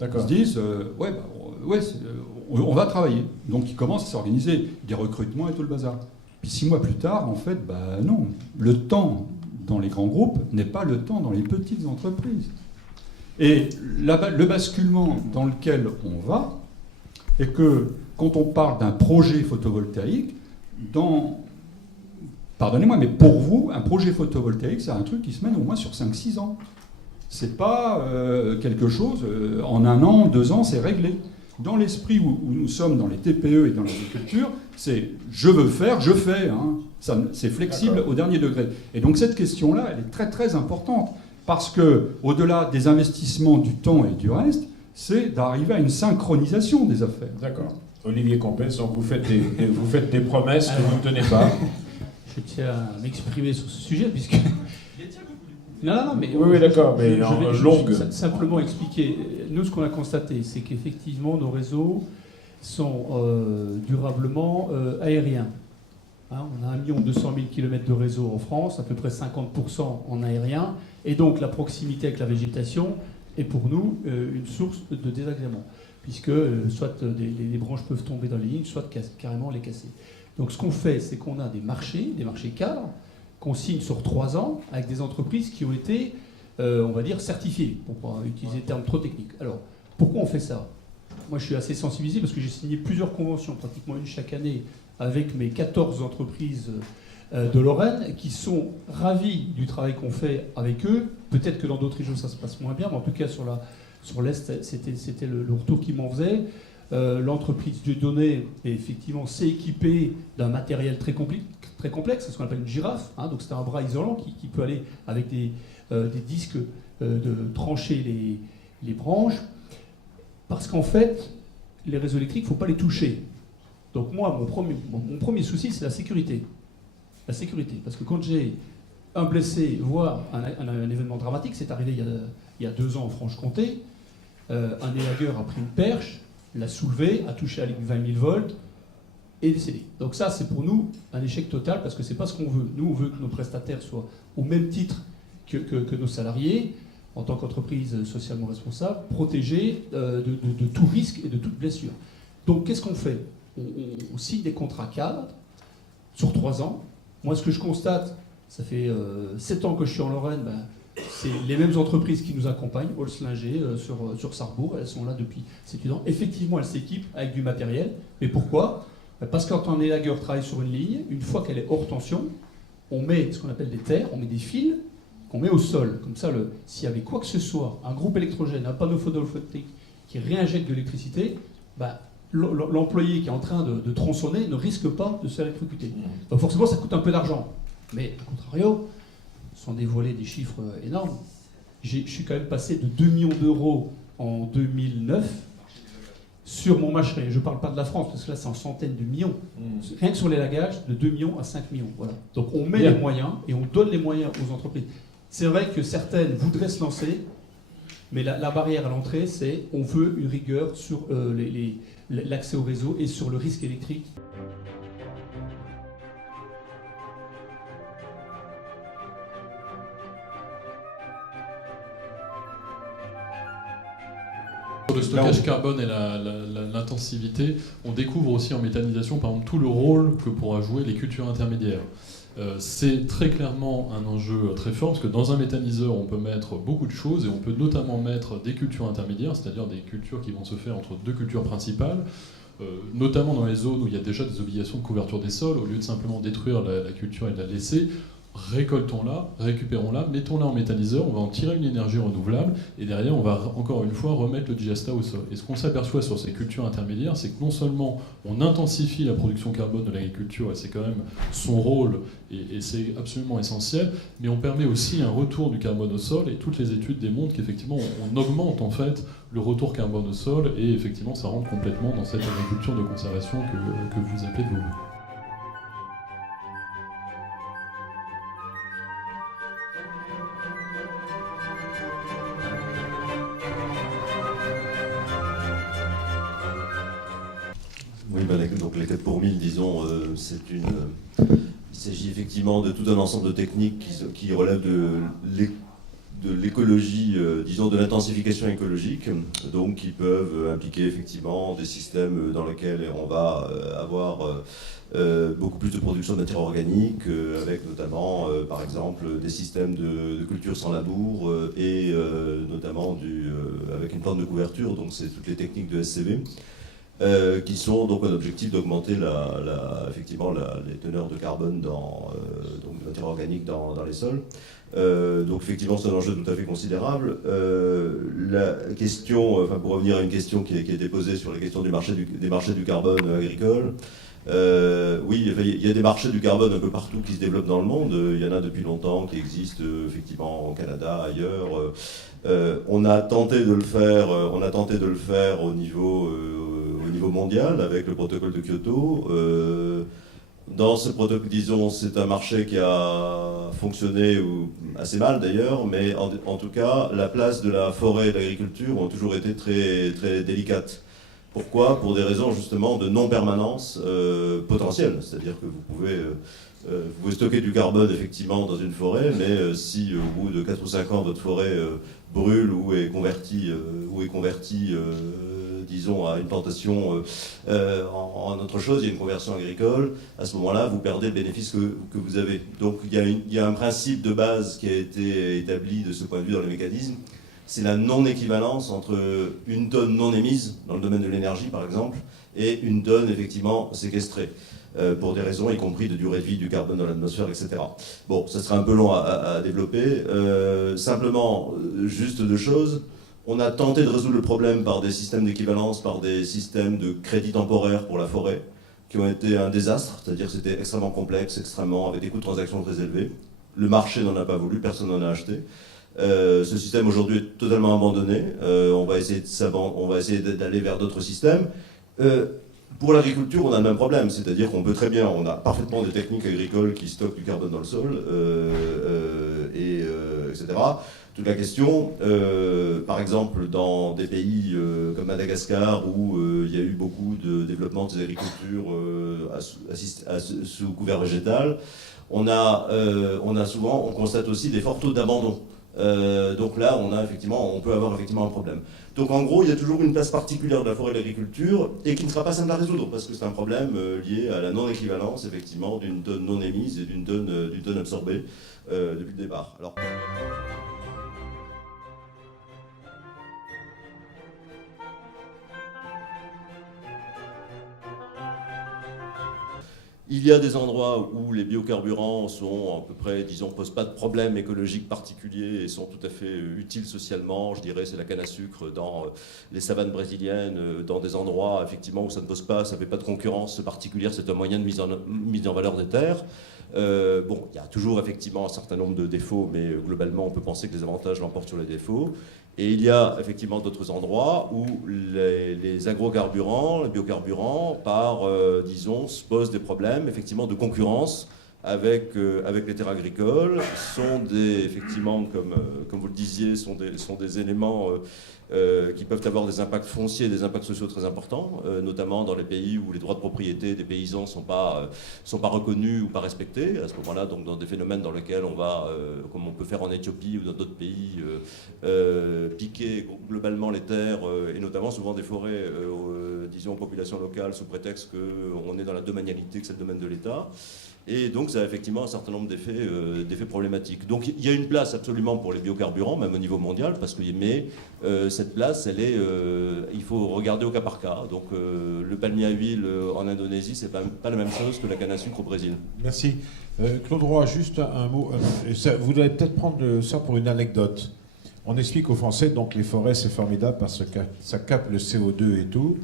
D'accord. Ils se disent, on va travailler. Donc ils commencent à s'organiser, des recrutements et tout le bazar. Puis 6 mois plus tard, en fait, non. Le temps dans les grands groupes n'est pas le temps dans les petites entreprises. Et le basculement dans lequel on va est que quand on parle d'un projet photovoltaïque, pardonnez-moi, mais pour vous, un projet photovoltaïque, c'est un truc qui se mène au moins sur 5-6 ans. C'est pas quelque chose, en 1 an, 2 ans, c'est réglé. Dans l'esprit où nous sommes dans les TPE et dans l'agriculture, c'est je veux faire, je fais. Hein. C'est flexible au dernier degré. Et donc cette question-là, elle est très très importante. Parce que, au-delà des investissements du temps et du reste, c'est d'arriver à une synchronisation des affaires. D'accord. Olivier Compès, donc vous faites des promesses que vous ne tenez pas. Je tiens à m'exprimer sur ce sujet, puisque... Non, mais... Oui, d'accord, mais je vais longue. Simplement expliquer. Nous, ce qu'on a constaté, c'est qu'effectivement, nos réseaux sont durablement aériens. Hein, on a 1 200 000 km de réseau en France, à peu près 50% en aérien, et donc la proximité avec la végétation est pour nous une source de désagrément, puisque soit les branches peuvent tomber dans les lignes, soit carrément les casser. Donc ce qu'on fait, c'est qu'on a des marchés cadres, qu'on signe sur 3 ans avec des entreprises qui ont été, on va dire, certifiées, pour ne pas utiliser des termes trop techniques. Alors, pourquoi on fait ça? Moi, je suis assez sensibilisé parce que j'ai signé plusieurs conventions, pratiquement une chaque année, avec mes 14 entreprises de Lorraine, qui sont ravis du travail qu'on fait avec eux. Peut-être que dans d'autres régions, ça se passe moins bien, mais en tout cas, sur l'Est, c'était le retour qu'ils m'en faisaient. L'entreprise Dieudonné, effectivement, s'est équipée d'un matériel très complexe, c'est ce qu'on appelle une girafe. Hein, donc c'est un bras isolant qui peut aller avec des disques de trancher les branches. Parce qu'en fait, les réseaux électriques, il ne faut pas les toucher. Donc moi, mon premier souci, c'est la sécurité. La sécurité. Parce que quand j'ai un blessé, voire un événement dramatique, c'est arrivé il y a 2 ans en Franche-Comté, un élagueur a pris une perche, l'a soulevé, a touché à 20 000 volts, et est décédé. Donc ça, c'est pour nous un échec total, parce que c'est pas ce qu'on veut. Nous, on veut que nos prestataires soient au même titre que nos salariés, en tant qu'entreprise socialement responsable, protégés de tout risque et de toute blessure. Donc qu'est-ce qu'on fait? On signe des contrats cadres sur 3 ans. Moi, ce que je constate, ça fait 7 ans que je suis en Lorraine, c'est les mêmes entreprises qui nous accompagnent, Holslinger, sur Sarrebourg, elles sont là depuis 7 ans. Effectivement, elles s'équipent avec du matériel. Mais pourquoi? Parce que quand un élagueur travaille sur une ligne, une fois qu'elle est hors tension, on met ce qu'on appelle des terres, on met des fils qu'on met au sol. Comme ça, s'il y avait quoi que ce soit, un groupe électrogène, un panneau photovoltaïque qui réinjecte de l'électricité, l'employé qui est en train de tronçonner ne risque pas de se faire électrocuter. Donc forcément, ça coûte un peu d'argent. Mais, à contrario, sans dévoiler des chiffres énormes, je suis quand même passé de 2 millions d'euros en 2009 sur mon marché. Je ne parle pas de la France, parce que là, c'est en centaines de millions. Rien que sur l'élagage, de 2 millions à 5 millions. Voilà. Donc on met les moyens, et on donne les moyens aux entreprises. C'est vrai que certaines voudraient se lancer, mais la barrière à l'entrée, c'est on veut une rigueur sur l'accès au réseau et sur le risque électrique. Sur le stockage carbone et l'intensivité, on découvre aussi en méthanisation, par exemple, tout le rôle que pourra jouer les cultures intermédiaires. C'est très clairement un enjeu très fort, parce que dans un méthaniseur, on peut mettre beaucoup de choses, et on peut notamment mettre des cultures intermédiaires, c'est-à-dire des cultures qui vont se faire entre 2 cultures principales, notamment dans les zones où il y a déjà des obligations de couverture des sols. Au lieu de simplement détruire la culture et de la laisser, récoltons-la, récupérons-la, mettons-la en méthaniseur, on va en tirer une énergie renouvelable, et derrière on va encore une fois remettre le digestat au sol. Et ce qu'on s'aperçoit sur ces cultures intermédiaires, c'est que non seulement on intensifie la production carbone de l'agriculture, et c'est quand même son rôle, et c'est absolument essentiel, mais on permet aussi un retour du carbone au sol, et toutes les études démontrent qu'effectivement on augmente en fait le retour carbone au sol, et effectivement ça rentre complètement dans cette agriculture de conservation que vous appelez de vos voeux. Oui, donc les 4 pour 1000, disons, il s'agit effectivement de tout un ensemble de techniques qui relèvent de l'écologie, disons de l'intensification écologique, donc qui peuvent impliquer effectivement des systèmes dans lesquels on va avoir beaucoup plus de production de matière organique, avec notamment, par exemple, des systèmes de culture sans labour et notamment avec une plante de couverture, donc c'est toutes les techniques de SCV. Qui sont donc un objectif d'augmenter effectivement les teneurs de carbone donc de matière organique dans les sols. Donc effectivement c'est un enjeu tout à fait considérable. La question, pour revenir à une question qui a été posée sur la question des marchés du carbone agricole, oui, il y a des marchés du carbone un peu partout qui se développent dans le monde. Il y en a depuis longtemps qui existent effectivement au Canada, ailleurs. On a tenté de le faire au niveau mondial avec le protocole de Kyoto. Dans ce protocole, disons, c'est un marché qui a fonctionné assez mal d'ailleurs, mais en tout cas, la place de la forêt et de l'agriculture ont toujours été très, très délicates. Pourquoi ? Pour des raisons justement de non-permanence potentielle. C'est-à-dire que vous pouvez stocker du carbone effectivement dans une forêt, mais si au bout de 4 ou 5 ans votre forêt brûle ou est convertie, disons, à une plantation en autre chose, il y a une conversion agricole, à ce moment-là, vous perdez le bénéfice que vous avez. Donc il y a un principe de base qui a été établi de ce point de vue dans le mécanisme, c'est la non-équivalence entre une tonne non émise, dans le domaine de l'énergie par exemple, et une tonne effectivement séquestrée, pour des raisons y compris de durée de vie du carbone dans l'atmosphère, etc. Bon, ça sera un peu long à développer. Simplement, juste 2 choses. On a tenté de résoudre le problème par des systèmes d'équivalence, par des systèmes de crédit temporaire pour la forêt, qui ont été un désastre, c'est-à-dire que c'était extrêmement complexe, avec des coûts de transaction très élevés. Le marché n'en a pas voulu, personne n'en a acheté. Ce système aujourd'hui est totalement abandonné. On va essayer d'aller vers d'autres systèmes. Pour l'agriculture, on a le même problème, c'est-à-dire qu'on peut très bien, on a parfaitement des techniques agricoles qui stockent du carbone dans le sol, etc. Toute la question, par exemple, dans des pays comme Madagascar, où il y a eu beaucoup de développement des agricultures sous couvert végétal, on constate aussi des forts taux d'abandon. Donc là, on peut avoir effectivement un problème. Donc en gros, il y a toujours une place particulière de la forêt et de l'agriculture, et qui ne sera pas simple à résoudre, parce que c'est un problème lié à la non-équivalence, effectivement, d'une tonne non émise et d'une tonne absorbée depuis le départ. Alors... Il y a des endroits où les biocarburants sont à peu près, disons, posent pas de problème écologique particulier et sont tout à fait utiles socialement. Je dirais, c'est la canne à sucre dans les savanes brésiliennes, dans des endroits effectivement où ça ne fait pas de concurrence particulière. C'est un moyen de mise en valeur des terres. Bon, il y a toujours effectivement un certain nombre de défauts, mais globalement, on peut penser que les avantages l'emportent sur les défauts. Et il y a effectivement d'autres endroits où les agrocarburants, les biocarburants, disons, se posent des problèmes effectivement de concurrence avec les terres agricoles, effectivement, comme vous le disiez, sont des éléments qui peuvent avoir des impacts fonciers et des impacts sociaux très importants, notamment dans les pays où les droits de propriété des paysans sont pas reconnus ou pas respectés. À ce moment-là, donc dans des phénomènes dans lesquels on va, comme on peut faire en Éthiopie ou dans d'autres pays, piquer globalement les terres et notamment souvent des forêts, disons, aux populations locales sous prétexte qu'on est dans la domanialité, que c'est le domaine de l'État. Et donc ça a effectivement un certain nombre d'effets problématiques. Donc il y a une place absolument pour les biocarburants, même au niveau mondial, mais cette place, il faut regarder au cas par cas. Donc le palmier à huile en Indonésie, c'est pas la même chose que la canne à sucre au Brésil. Merci. Claude Roy, juste un mot. Vous devez peut-être prendre ça pour une anecdote. On explique aux Français, donc les forêts c'est formidable parce que ça capte le CO2 et tout.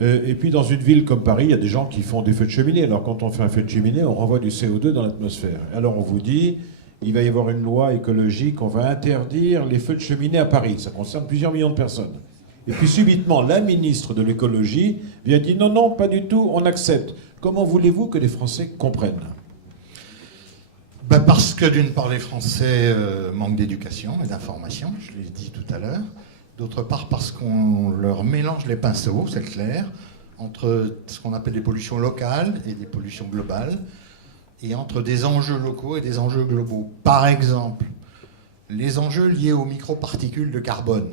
Et puis dans une ville comme Paris, il y a des gens qui font des feux de cheminée. Alors quand on fait un feu de cheminée, on renvoie du CO2 dans l'atmosphère. Alors on vous dit, il va y avoir une loi écologique, on va interdire les feux de cheminée à Paris. Ça concerne plusieurs millions de personnes. Et puis subitement, la ministre de l'écologie vient dire non, non, pas du tout, on accepte. Comment voulez-vous que les Français comprennent ? Parce que d'une part, les Français manquent d'éducation et d'information, je l'ai dit tout à l'heure. D'autre part, parce qu'on leur mélange les pinceaux, c'est clair, entre ce qu'on appelle des pollutions locales et des pollutions globales, et entre des enjeux locaux et des enjeux globaux. Par exemple, les enjeux liés aux microparticules de carbone.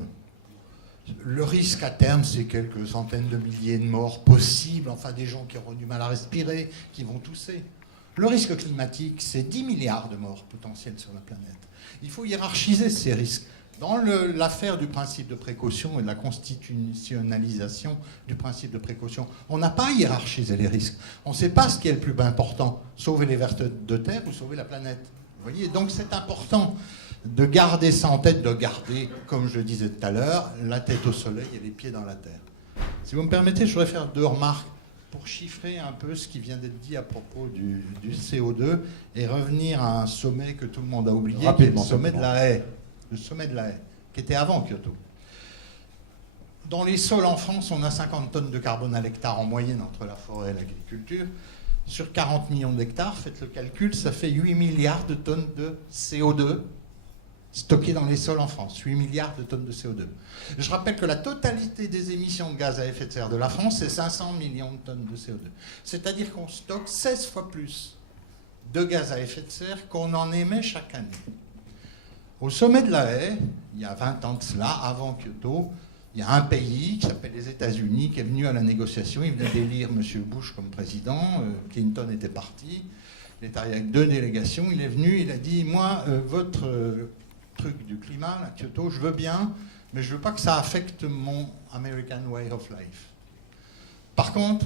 Le risque à terme, c'est quelques centaines de milliers de morts possibles, enfin des gens qui auront du mal à respirer, qui vont tousser. Le risque climatique, c'est 10 milliards de morts potentielles sur la planète. Il faut hiérarchiser ces risques. Dans l'affaire du principe de précaution et de la constitutionnalisation du principe de précaution, on n'a pas hiérarchisé les risques. On ne sait pas ce qui est le plus important, sauver les vers de terre ou sauver la planète. Vous voyez, donc c'est important de garder ça en tête, de garder, comme je le disais tout à l'heure, la tête au soleil et les pieds dans la terre. Si vous me permettez, je voudrais faire 2 remarques pour chiffrer un peu ce qui vient d'être dit à propos du CO2 et revenir à un sommet que tout le monde a oublié, qui est le sommet de la Haye. Le sommet de la Haye, qui était avant Kyoto. Dans les sols en France, on a 50 tonnes de carbone à l'hectare en moyenne entre la forêt et l'agriculture. Sur 40 millions d'hectares, faites le calcul, ça fait 8 milliards de tonnes de CO2 stockées dans les sols en France. 8 milliards de tonnes de CO2. Je rappelle que la totalité des émissions de gaz à effet de serre de la France, c'est 500 millions de tonnes de CO2. C'est-à-dire qu'on stocke 16 fois plus de gaz à effet de serre qu'on en émet chaque année. Au sommet de la Haye, il y a 20 ans de cela, avant Kyoto, il y a un pays qui s'appelle les États-Unis qui est venu à la négociation. Il venait d'élire M. Bush comme président. Clinton était parti. Il est arrivé avec 2 délégations. Il est venu, il a dit, moi, votre truc du climat, là, Kyoto, je veux bien, mais je ne veux pas que ça affecte mon American way of life. Par contre,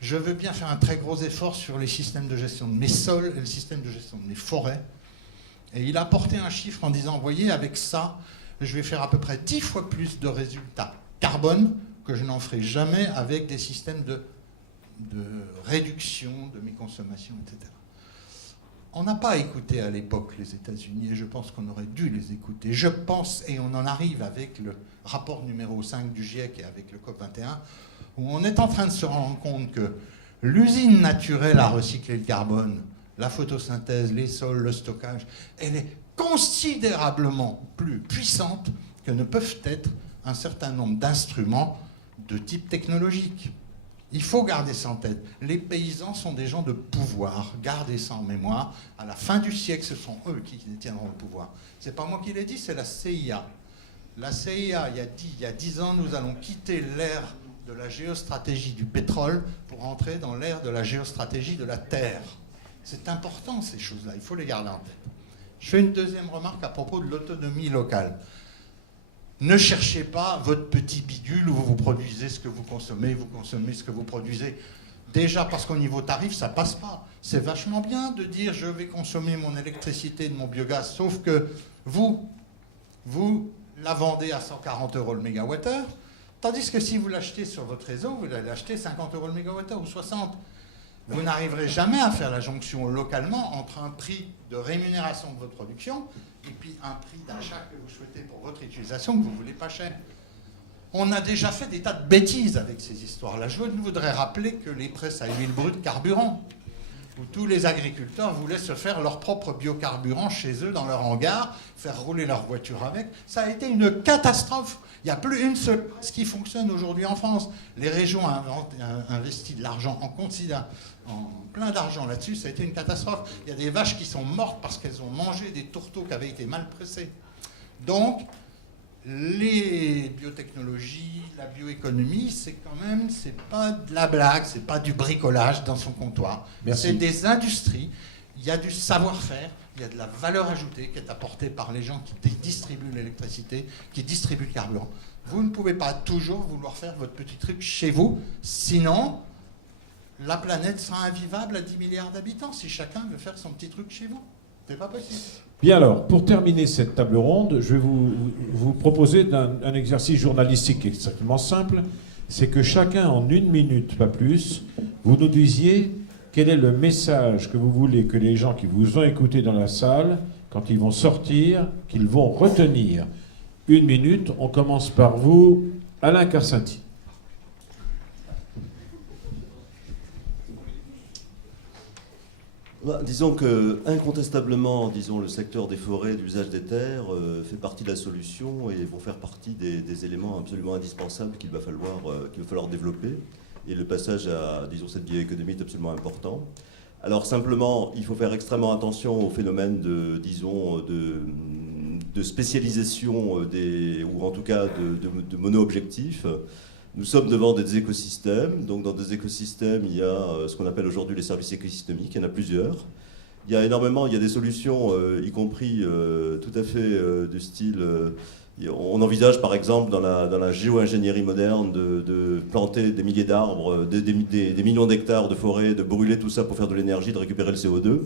je veux bien faire un très gros effort sur les systèmes de gestion de mes sols et le système de gestion de mes forêts. Et il a apporté un chiffre en disant, voyez, avec ça, je vais faire à peu près 10 fois plus de résultats carbone que je n'en ferai jamais avec des systèmes de réduction de mes consommations, etc. On n'a pas écouté à l'époque les États-Unis, et je pense qu'on aurait dû les écouter. Je pense, et on en arrive avec le rapport numéro 5 du GIEC et avec le COP21, où on est en train de se rendre compte que l'usine naturelle à recycler le carbone, la photosynthèse, les sols, le stockage, elle est considérablement plus puissante que ne peuvent être un certain nombre d'instruments de type technologique. Il faut garder ça en tête. Les paysans sont des gens de pouvoir. Gardez ça en mémoire. À la fin du siècle, ce sont eux qui détiendront le pouvoir. Ce n'est pas moi qui l'ai dit, c'est la CIA. La CIA, il y a 10 ans, nous allons quitter l'ère de la géostratégie du pétrole pour entrer dans l'ère de la géostratégie de la terre. C'est important, ces choses-là. Il faut les garder en tête. Je fais une deuxième remarque à propos de l'autonomie locale. Ne cherchez pas votre petit bidule où vous produisez ce que vous consommez ce que vous produisez. Déjà parce qu'au niveau tarif, ça passe pas. C'est vachement bien de dire je vais consommer mon électricité de mon biogaz, sauf que vous la vendez à 140 € le mégawattheure, tandis que si vous l'achetez sur votre réseau, vous allez l'acheter 50 € le mégawattheure ou 60. Vous n'arriverez jamais à faire la jonction localement entre un prix de rémunération de votre production et puis un prix d'achat que vous souhaitez pour votre utilisation que vous ne voulez pas cher. On a déjà fait des tas de bêtises avec ces histoires-là. Je voudrais rappeler que les presses à huile brute carburant, où tous les agriculteurs voulaient se faire leur propre biocarburant chez eux dans leur hangar, faire rouler leur voiture avec, ça a été une catastrophe. Il n'y a plus une seule ce qui fonctionne aujourd'hui en France. Les régions ont investi de l'argent en plein d'argent là-dessus, ça a été une catastrophe. Il y a des vaches qui sont mortes parce qu'elles ont mangé des tourteaux qui avaient été mal pressés. Donc, les biotechnologies, la bioéconomie, c'est pas de la blague, c'est pas du bricolage dans son comptoir. Merci. C'est des industries, il y a du savoir-faire, il y a de la valeur ajoutée qui est apportée par les gens qui distribuent l'électricité, qui distribuent le carburant. Vous ne pouvez pas toujours vouloir faire votre petit truc chez vous, sinon la planète sera invivable à 10 milliards d'habitants si chacun veut faire son petit truc chez vous. C'est pas possible. Bien alors, pour terminer cette table ronde, je vais vous proposer un exercice journalistique extrêmement simple. C'est que chacun, en 1 minute, pas plus, vous nous disiez quel est le message que vous voulez que les gens qui vous ont écouté dans la salle, quand ils vont sortir, qu'ils vont retenir. 1 minute, on commence par vous, Alain Carcinti. Disons que, incontestablement, le secteur des forêts, de l'usage des terres, fait partie de la solution et vont faire partie des éléments absolument indispensables qu'il va falloir développer. Et le passage à, cette bioéconomie est absolument important. Alors simplement, il faut faire extrêmement attention au phénomène de de spécialisation ou en tout cas de mono-objectifs. Nous sommes devant des écosystèmes. Donc dans des écosystèmes, il y a ce qu'on appelle aujourd'hui les services écosystémiques. Il y en a plusieurs. Il y a des solutions, y compris tout à fait du style... on envisage par exemple dans la géo-ingénierie moderne de planter des milliers d'arbres, des millions d'hectares de forêt, de brûler tout ça pour faire de l'énergie, de récupérer le CO2.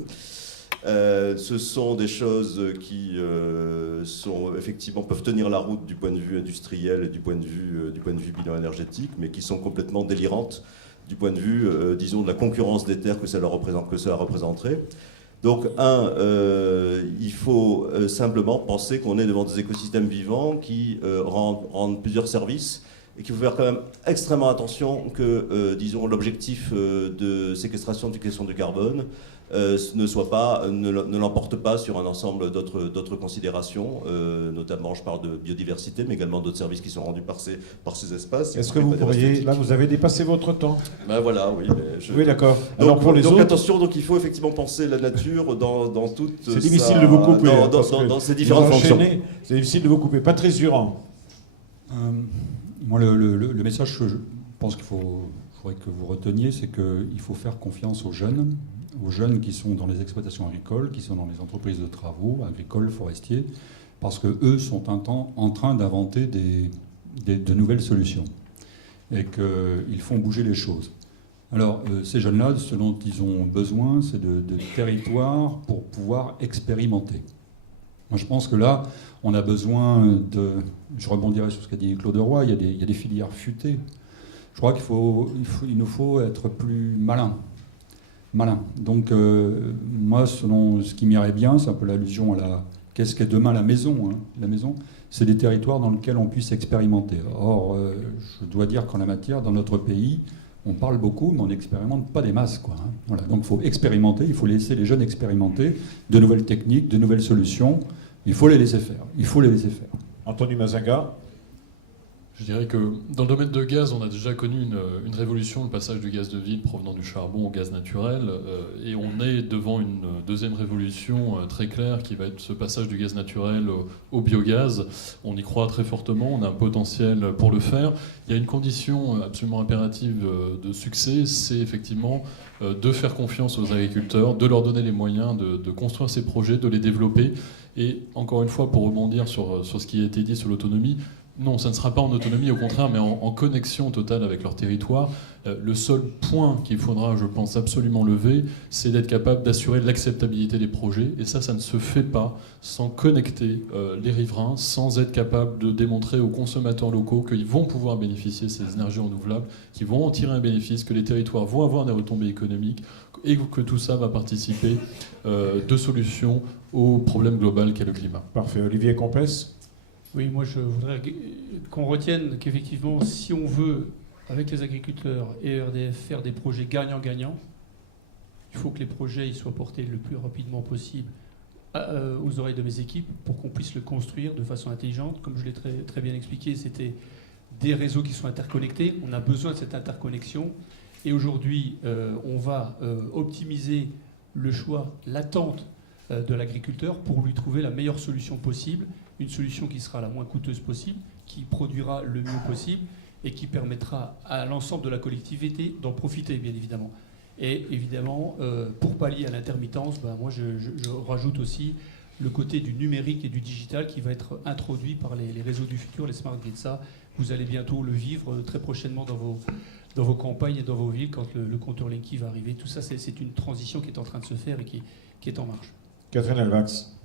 Ce sont des choses qui effectivement peuvent tenir la route du point de vue industriel et du point de vue bilan énergétique, mais qui sont complètement délirantes du point de vue, disons, de la concurrence des terres que ça représenterait. Donc, il faut simplement penser qu'on est devant des écosystèmes vivants qui rendent plusieurs services et qu'il faut faire quand même extrêmement attention que, disons, l'objectif de séquestration du carbone ne l'emporte pas sur un ensemble d'autres considérations, notamment je parle de biodiversité, mais également d'autres services qui sont rendus par ces espaces. Est-ce que vous pourriez... Là, vous avez dépassé votre temps. Ben voilà, oui. Oui, d'accord. Alors pour les autres... attention, donc il faut effectivement penser la nature dans toute C'est difficile de vous couper. Dans ses différentes fonctions. C'est difficile de vous couper. Patrice Durand. Moi, le message que je pense faudrait que vous reteniez, c'est qu'il faut faire confiance aux jeunes qui sont dans les exploitations agricoles, qui sont dans les entreprises de travaux, agricoles, forestiers, parce qu'eux sont en train d'inventer de nouvelles solutions et qu'ils font bouger les choses. Alors, ces jeunes-là, ce dont ils ont besoin, c'est de territoires pour pouvoir expérimenter. Moi, je pense que là, on a besoin de... Je rebondirai sur ce qu'a dit Claude Roy, il y a des filières futées. Je crois qu'il nous faut être plus malin. Donc, moi, selon ce qui m'irait bien, c'est un peu l'allusion à qu'est-ce qu'est demain la maison. La maison, c'est des territoires dans lesquels on puisse expérimenter. Or, je dois dire qu'en la matière, dans notre pays, on parle beaucoup, mais on n'expérimente pas des masses, quoi. Voilà. Donc, il faut expérimenter, il faut laisser les jeunes expérimenter de nouvelles techniques, de nouvelles solutions. Il faut les laisser faire. Anthony Mazinga. Je dirais que dans le domaine de gaz, on a déjà connu une révolution, le passage du gaz de ville provenant du charbon au gaz naturel, et on est devant une deuxième révolution très claire qui va être ce passage du gaz naturel au biogaz. On y croit très fortement, on a un potentiel pour le faire. Il y a une condition absolument impérative de succès, c'est effectivement de faire confiance aux agriculteurs, de leur donner les moyens de construire ces projets, de les développer. Et encore une fois, pour rebondir sur ce qui a été dit sur l'autonomie, non, ça ne sera pas en autonomie, au contraire, mais en connexion totale avec leur territoire. Le seul point qu'il faudra, je pense, absolument lever, c'est d'être capable d'assurer l'acceptabilité des projets. Et ça ne se fait pas sans connecter les riverains, sans être capable de démontrer aux consommateurs locaux qu'ils vont pouvoir bénéficier de ces énergies renouvelables, qu'ils vont en tirer un bénéfice, que les territoires vont avoir des retombées économiques, et que tout ça va participer de solutions au problème global qu'est le climat. Parfait. Olivier Compès. Oui, moi je voudrais qu'on retienne qu'effectivement, si on veut, avec les agriculteurs et ERDF, faire des projets gagnant-gagnant, il faut que les projets ils soient portés le plus rapidement possible aux oreilles de mes équipes pour qu'on puisse le construire de façon intelligente. Comme je l'ai très, très bien expliqué, c'était des réseaux qui sont interconnectés. On a besoin de cette interconnexion. Et aujourd'hui, on va optimiser le choix, l'attente de l'agriculteur pour lui trouver la meilleure solution possible, une solution qui sera la moins coûteuse possible, qui produira le mieux possible et qui permettra à l'ensemble de la collectivité d'en profiter, bien évidemment. Et évidemment, pour pallier à l'intermittence, moi je rajoute aussi le côté du numérique et du digital qui va être introduit par les réseaux du futur, les smart grids. Ça, vous allez bientôt le vivre très prochainement dans vos campagnes et dans vos villes quand le compteur Linky va arriver. Tout ça, c'est une transition qui est en train de se faire et qui est en marche. Catherine Elvax.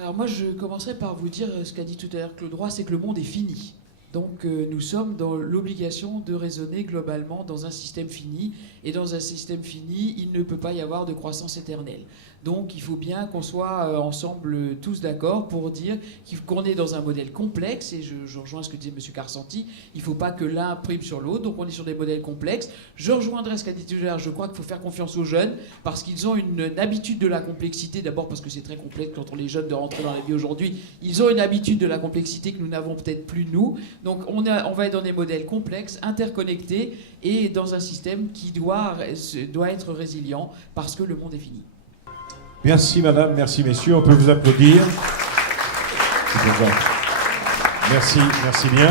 Alors moi, je commencerai par vous dire ce qu'a dit tout à l'heure Claude Roy, c'est que le monde est fini. Donc nous sommes dans l'obligation de raisonner globalement dans un système fini. Et dans un système fini, il ne peut pas y avoir de croissance éternelle. Donc il faut bien qu'on soit ensemble tous d'accord pour dire qu'on est dans un modèle complexe. Et je rejoins ce que disait M. Carsanti. Il ne faut pas que l'un prime sur l'autre. Donc on est sur des modèles complexes. Je rejoindrai ce qu'a dit tout à l'heure. Je crois qu'il faut faire confiance aux jeunes parce qu'ils ont une habitude de la complexité. D'abord parce que c'est très complexe quand on les jeunes de rentrer dans la vie aujourd'hui. Ils ont une habitude de la complexité que nous n'avons peut-être plus nous. Donc on va être dans des modèles complexes, interconnectés et dans un système qui doit être résilient parce que le monde est fini. Merci madame, merci messieurs, on peut vous applaudir. Merci, merci bien.